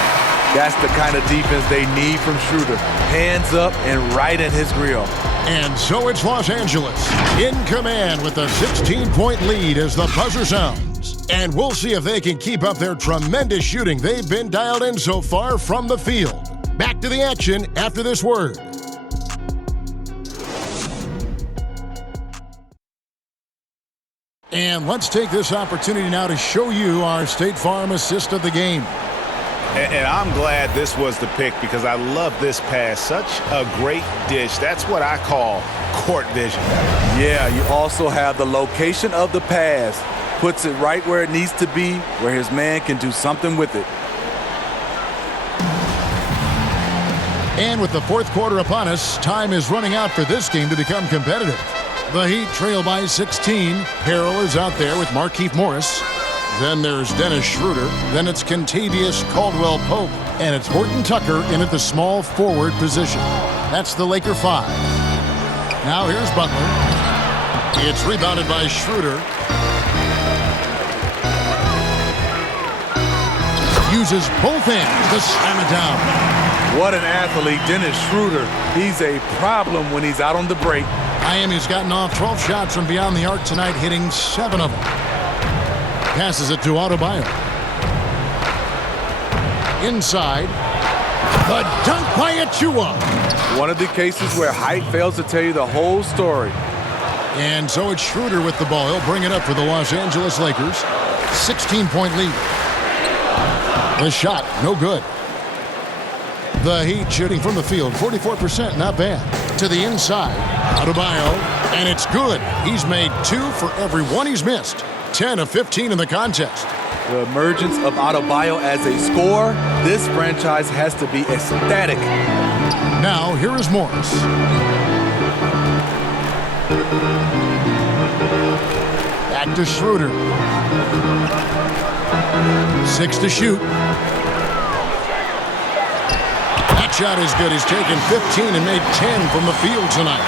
That's the kind of defense they need from Schroeder. Hands up and right in his grill. And so it's Los Angeles in command with a 16-point lead as the buzzer sounds. And we'll see if they can keep up their tremendous shooting they've been dialed in so far from the field. Back to the action after this word. And let's take this opportunity now to show you our State Farm assist of the game. And I'm glad this was the pick because I love this pass. Such a great dish. That's what I call court vision. Yeah, you also have the location of the pass. Puts it right where it needs to be, where his man can do something with it. And with the fourth quarter upon us, time is running out for this game to become competitive. The Heat trail by 16. Harrell is out there with Markieff Morris. Then there's Dennis Schroeder. Then it's Kentavious Caldwell Pope. And it's Horton Tucker in at the small forward position. That's the Laker 5. Now here's Butler. It's rebounded by Schroeder. Uses both hands to slam it down. What an athlete, Dennis Schroeder. He's a problem when he's out on the break. Miami's gotten off 12 shots from beyond the arc tonight, hitting 7 of them. Passes it to Adebayo. Inside. The dunk by Achua. One of the cases where height fails to tell you the whole story. And so it's Schroeder with the ball. He'll bring it up for the Los Angeles Lakers. 16-point lead. The shot, no good. The Heat shooting from the field, 44%, not bad. To the inside, Adebayo, and it's good. He's made 2 for every one he's missed. 10 of 15 in the contest. The emergence of Adebayo as a scorer, this franchise has to be ecstatic. Now, here is Morris. Back to Schroeder. 6 to shoot. That shot is good. He's taken 15 and made 10 from the field tonight.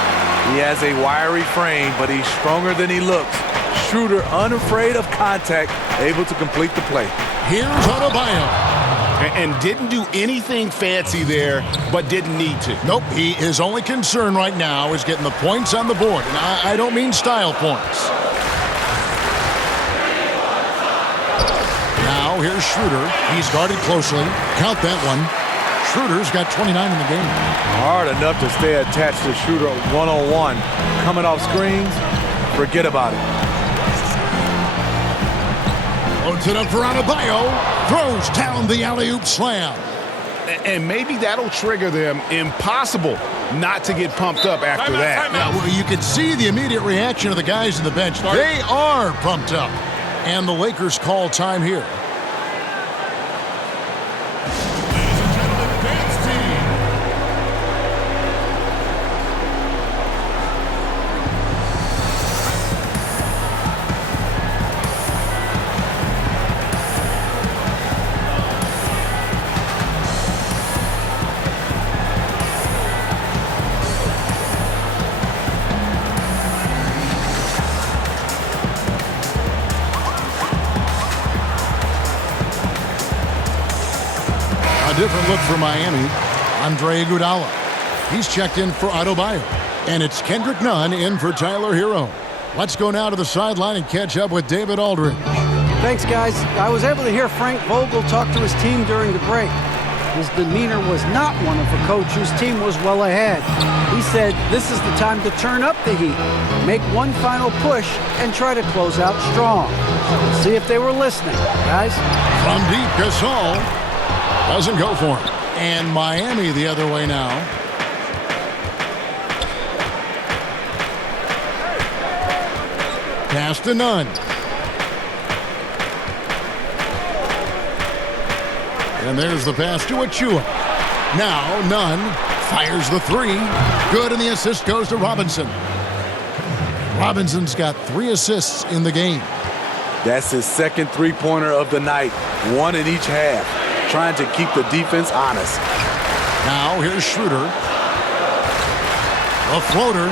He has a wiry frame, but he's stronger than he looks. Schroeder, unafraid of contact, able to complete the play. Here's Adebayo. And didn't do anything fancy there, but didn't need to. Nope, his only concern right now is getting the points on the board. And I don't mean style points. Now here's Schroeder. He's guarded closely. Count that one. Schroeder's got 29 in the game. Hard enough to stay attached to Schroeder one-on-one. Coming off screens, forget about it. Loads it up for Adebayo. Throws down the alley-oop slam. And maybe that'll trigger them. Impossible not to get pumped up after that. Yeah, well, you could see the immediate reaction of the guys in the bench. They are pumped up. And the Lakers call time here. Different look for Miami. Andre Iguodala. He's checked in for Adebayo. And it's Kendrick Nunn in for Tyler Hero. Let's go now to the sideline and catch up with David Aldridge. Thanks, guys. I was able to hear Frank Vogel talk to his team during the break. His demeanor was not one of a coach whose team was well ahead. He said this is the time to turn up the heat, make one final push, and try to close out strong. See if they were listening, guys. From deep, Gasol doesn't go for him. And Miami the other way now. Pass to Nunn. And there's the pass to Achua. Now Nunn fires the 3. Good, and the assist goes to Robinson. Robinson's got 3 assists in the game. That's his second three-pointer of the night, 1 in each half, trying to keep the defense honest. Now here's Schroeder. A floater.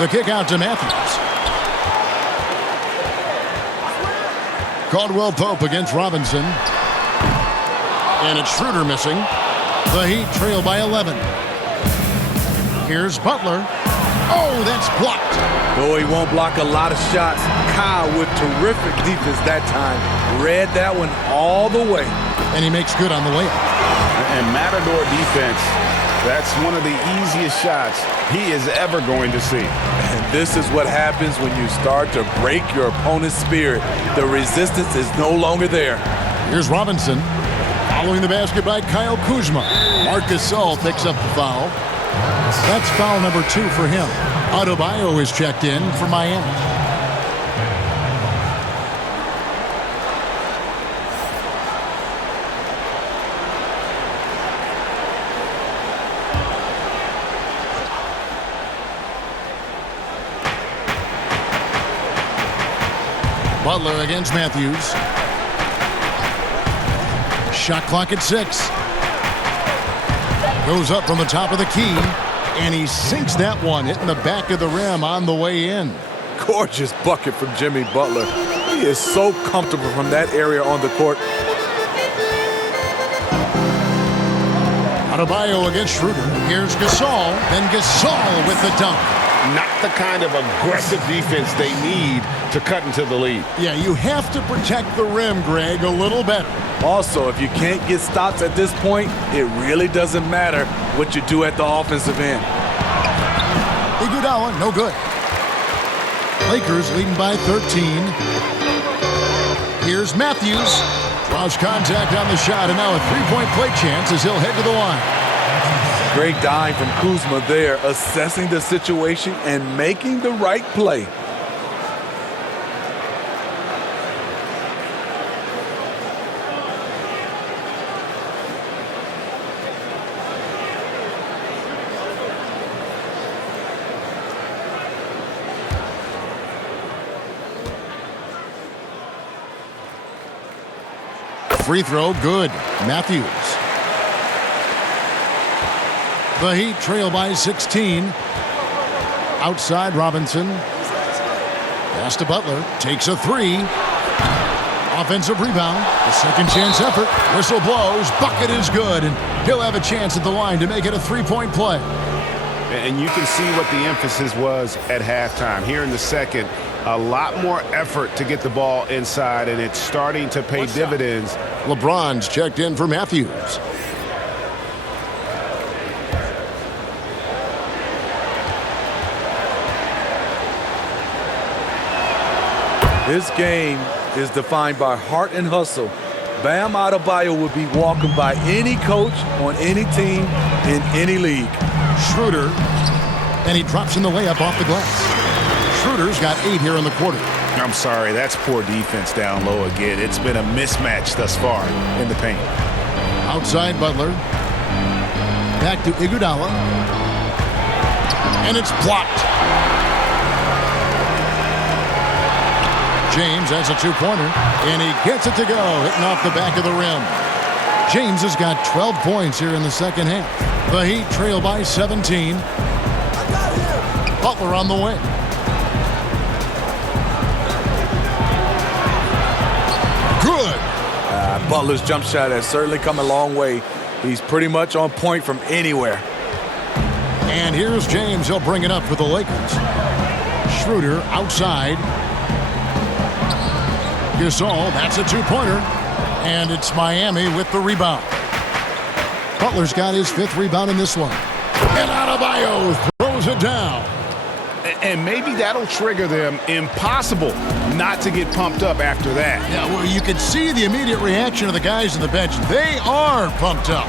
The kick out to Matthews. Caldwell Pope against Robinson. And it's Schroeder missing. The Heat trail by 11. Here's Butler. Oh, that's blocked. Though he won't block a lot of shots, Kyle with terrific defense that time read that one all the way. And he makes good on the layup. And Matador defense, that's one of the easiest shots he is ever going to see. And this is what happens when you start to break your opponent's spirit. The resistance is no longer there. Here's Robinson. Following the basket by Kyle Kuzma. Marc Gasol picks up the foul. That's foul number 2 for him. Adebayo is checked in for Miami. Butler against Matthews. Shot clock at 6. Goes up from the top of the key. And he sinks that one, hitting the back of the rim on the way in. Gorgeous bucket from Jimmy Butler. He is so comfortable from that area on the court. Adebayo against Schroeder. Here's Gasol. Then Gasol with the dunk. Not the kind of aggressive defense they need to cut into the lead. Yeah, you have to protect the rim, Greg, a little better. Also, if you can't get stops at this point, it really doesn't matter what you do at the offensive end. Iguodala, no good. Lakers leading by 13. Here's Matthews. Draws contact on the shot, and now a three-point play chance as he'll head to the line. Great dime from Kuzma there, assessing the situation and making the right play. Free throw, good. Matthews. The Heat trail by 16. Outside, Robinson. Pass to Butler. Takes a three. Offensive rebound. A second chance effort. Whistle blows. Bucket is good. And he'll have a chance at the line to make it a three-point play. And you can see what the emphasis was at halftime. Here in the second, a lot more effort to get the ball inside, and it's starting to pay dividends. LeBron's checked in for Matthews. This game is defined by heart and hustle. Bam Adebayo would be welcomed by any coach on any team in any league. Schroeder, and he drops in the layup off the glass. Schroeder's got 8 here in the quarter. I'm sorry, that's poor defense down low again. It's been a mismatch thus far in the paint. Outside Butler. Back to Iguodala. And it's blocked. James has a two-pointer, and he gets it to go, hitting off the back of the rim. James has got 12 points here in the second half. The Heat trail by 17. Butler on the wing. Good. Butler's jump shot has certainly come a long way. He's pretty much on point from anywhere. And here's James. He'll bring it up for the Lakers. Schroeder outside. Gasol, that's a two-pointer. And it's Miami with the rebound. Butler's got his 5th rebound in this one. And Adebayo throws it down. And maybe that'll trigger them. Impossible not to get pumped up after that. Yeah, well, you can see the immediate reaction of the guys on the bench. They are pumped up.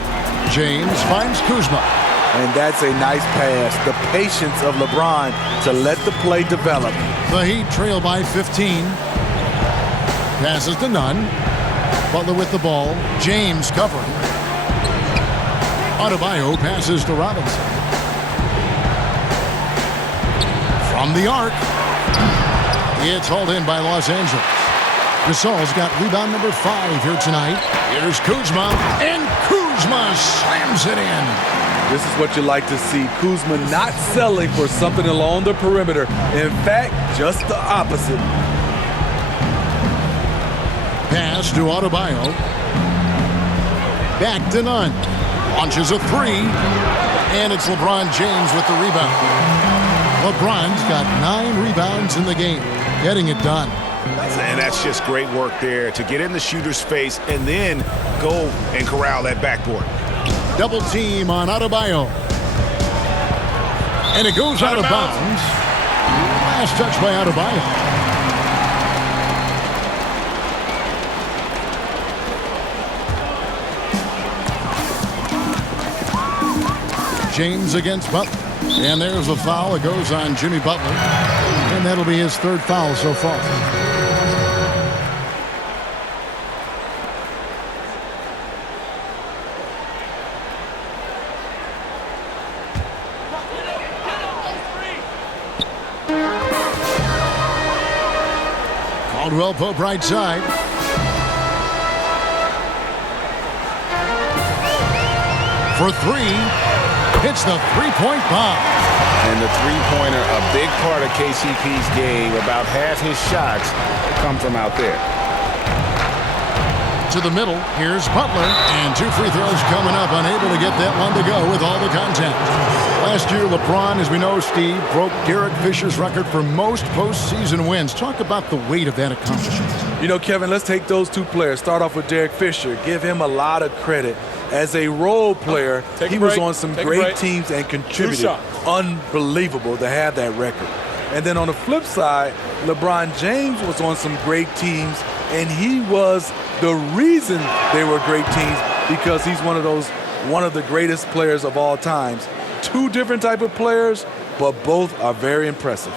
James finds Kuzma. And that's a nice pass. The patience of LeBron to let the play develop. The Heat trail by 15. Passes to Nunn. Butler with the ball. James covering. Adebayo passes to Robinson. From the arc. It's hauled in by Los Angeles. Gasol's got rebound number 5 here tonight. Here's Kuzma. And Kuzma slams it in. This is what you like to see. Kuzma not settling for something along the perimeter. In fact, just the opposite. Pass to Adebayo. Back to Nunn. Launches a 3. And it's LeBron James with the rebound. LeBron's got 9 rebounds in the game. Getting it done. And that's just great work there to get in the shooter's face and then go and corral that backboard. Double team on Adebayo. And it goes out of bounds. Last touch by Adebayo. James against Butler. And there's a foul. It goes on Jimmy Butler. And that'll be his 3rd foul so far. Caldwell Pope right side. For 3. hits the three-point bomb. And the three-pointer, a big part of KCP's game. About half his shots come from out there. To the middle, here's Butler, and 2 free throws coming up, unable to get that one to go with all the contact. Last year, LeBron, as we know, Steve, broke Derek Fisher's record for most postseason wins. Talk about the weight of that accomplishment. You know, Kevin, let's take those two players. Start off with Derek Fisher. Give him a lot of credit. As a role player, he was on some great teams and contributed. Unbelievable to have that record. And then on the flip side, LeBron James was on some great teams, and he was the reason they were great teams because he's one of the greatest players of all times. Two different type of players, but both are very impressive.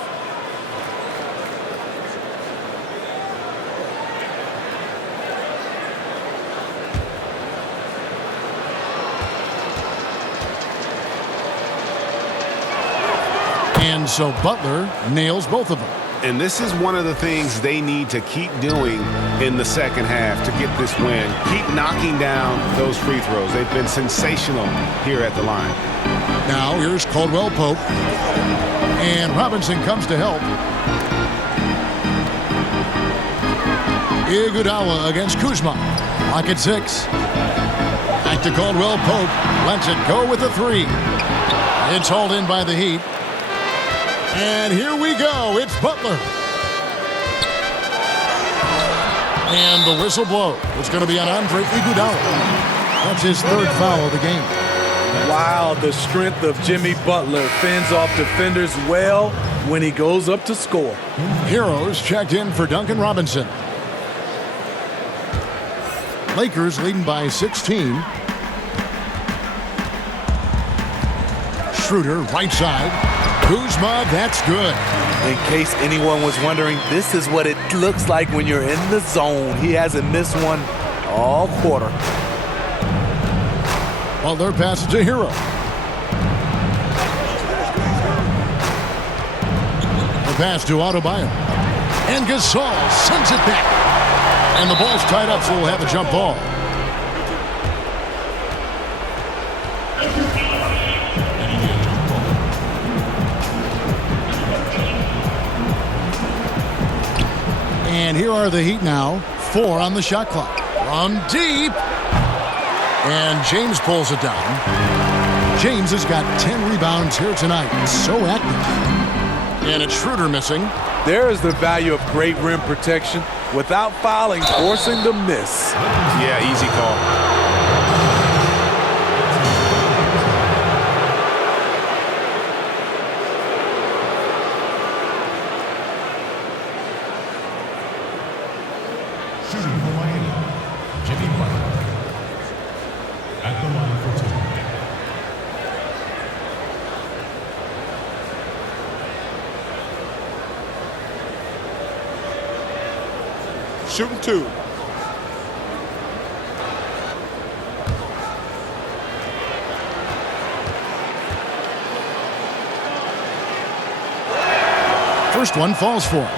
And so Butler nails both of them. And this is one of the things they need to keep doing in the second half to get this win. Keep knocking down those free throws. They've been sensational here at the line. Now here's Caldwell Pope. And Robinson comes to help. Iguodala against Kuzma. Lock at 6. Back to Caldwell Pope. Lets it go with a 3. It's hauled in by the Heat. And here we go. It's Butler. And the whistle blow. It's going to be on Andre Iguodala. That's his 3rd foul of the game. Wow, the strength of Jimmy Butler fends off defenders well when he goes up to score. Heroes checked in for Duncan Robinson. Lakers leading by 16. Schroeder, right side. Kuzma, that's good. In case anyone was wondering, this is what it looks like when you're in the zone. He hasn't missed one all quarter. Butler passes to Hero. The pass to Adebayo. And Gasol sends it back. And the ball's tied up, so we'll have a jump ball. And here are the Heat now. 4 on the shot clock. From deep. And James pulls it down. James has got 10 rebounds here tonight. So active. And it's Schroeder missing. There is the value of great rim protection without fouling, forcing the miss. Yeah, easy call. Shooting 2. First one falls for him.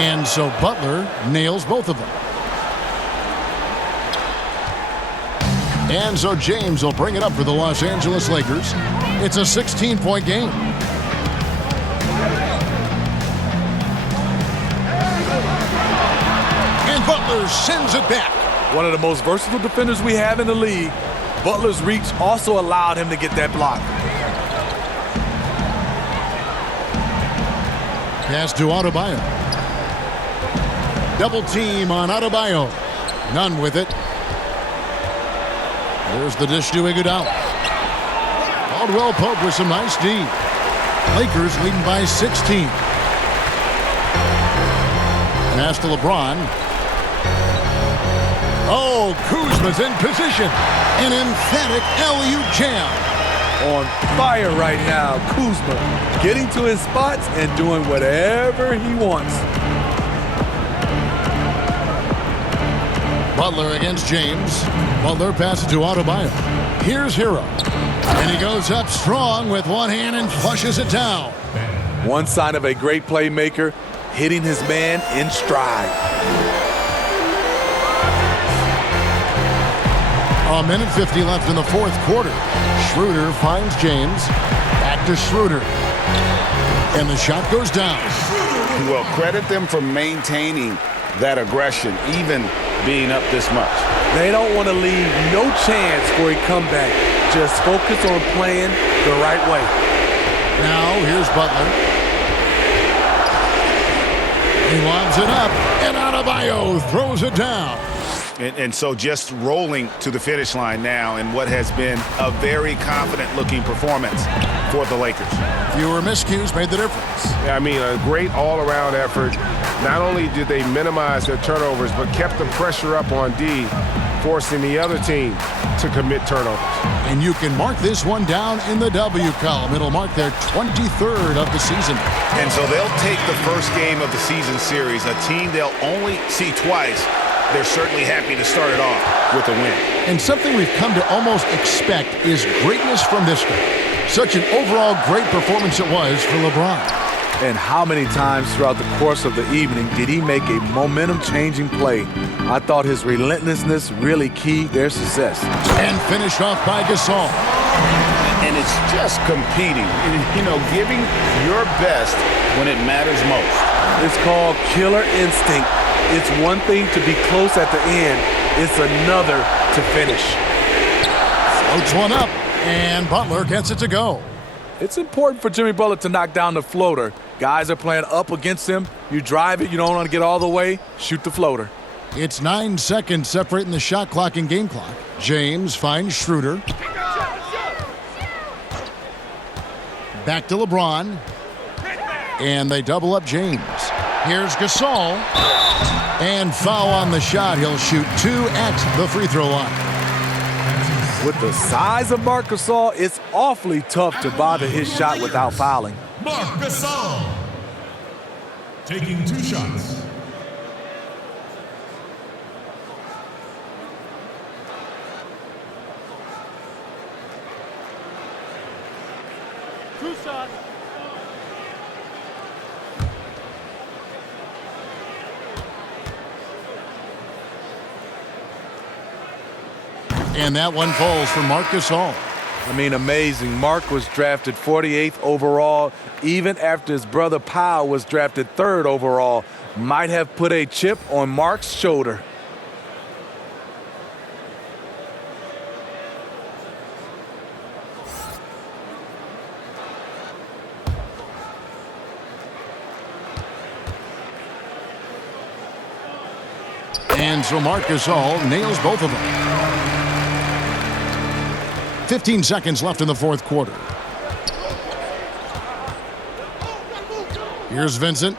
And so Butler nails both of them. And so James will bring it up for the Los Angeles Lakers. It's a 16-point game. And Butler sends it back. One of the most versatile defenders we have in the league. Butler's reach also allowed him to get that block. Pass to Adebayo. Double team on Adebayo. None with it. There's the dish to Iguodala. Caldwell Pope with some nice D. Lakers leading by 16. Pass to LeBron. Oh, Kuzma's in position. An emphatic LU jam. On fire right now, Kuzma getting to his spots and doing whatever he wants. Butler against James. Butler passes to Adebayo. Here's Hero. And he goes up strong with one hand and flushes it down. One sign of a great playmaker, hitting his man in stride. A minute 50 left in the fourth quarter. Schroeder finds James. Back to Schroeder. And the shot goes down. Well, credit them for maintaining that aggression, even being up this much. They don't want to leave no chance for a comeback. Just focus on playing the right way. Now, here's Butler. He lobs it up, and Adebayo throws it down. And so just rolling to the finish line now in what has been a very confident-looking performance for the Lakers. Fewer miscues made the difference. Yeah, I mean, a great all-around effort. Not only did they minimize their turnovers, but kept the pressure up on D, forcing the other team to commit turnovers. And you can mark this one down in the W column. It'll mark their 23rd of the season. And so they'll take the first game of the season series, a team they'll only see twice. They're certainly happy to start it off with a win. And something we've come to almost expect is greatness from this guy. Such an overall great performance it was for LeBron. And how many times throughout the course of the evening did he make a momentum-changing play? I thought his relentlessness really keyed their success. And finished off by Gasol. And it's just competing, you know, giving your best when it matters most. It's called killer instinct. It's one thing to be close at the end. It's another to finish. Floats one up, and Butler gets it to go. It's important for Jimmy Butler to knock down the floater. Guys are playing up against him. You drive it, you don't want to get all the way, shoot the floater. It's 9 seconds separating the shot clock and game clock. James finds Schroeder. Back to LeBron. And they double up James. Here's Gasol. And foul on the shot. He'll shoot 2 at the free throw line. With the size of Marc Gasol, it's awfully tough to bother his shot without fouling. Marc Gasol taking 2 shots. And that one falls for Marc Gasol. I mean, amazing. Marc was drafted 48th overall, even after his brother Powell was drafted 3rd overall. Might have put a chip on Marc's shoulder. And so Marc Gasol nails both of them. 15 seconds left in the fourth quarter. Here's Vincent.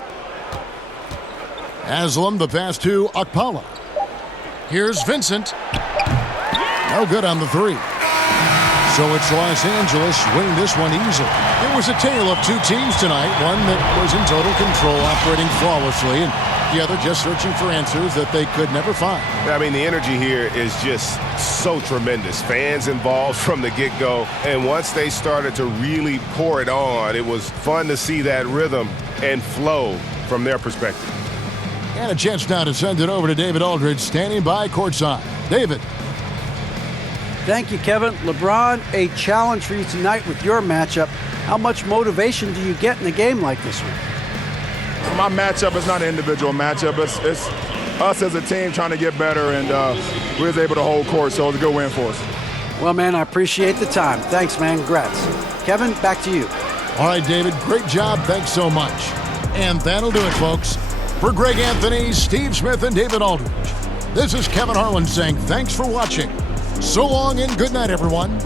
Haslam, the pass to Okpala. Here's Vincent. No good on the 3. So it's Los Angeles winning this one easily. It was a tale of 2 teams tonight. One that was in total control, operating flawlessly, and the other just searching for answers that they could never find. I mean, the energy here is just so tremendous. Fans involved from the get-go. And once they started to really pour it on, it was fun to see that rhythm and flow from their perspective. And a chance now to send it over to David Aldridge, standing by courtside. David. Thank you, Kevin. LeBron, a challenge for you tonight with your matchup. How much motivation do you get in a game like this one? My matchup is not an individual matchup. It's us as a team trying to get better, and we was able to hold court, so it was a good win for us. Well, man, I appreciate the time. Thanks, man. Congrats. Kevin, back to you. All right, David, great job. Thanks so much. And that'll do it, folks. For Greg Anthony, Steve Smith, and David Aldridge, this is Kevin Harlan saying thanks for watching. So long and good night, everyone.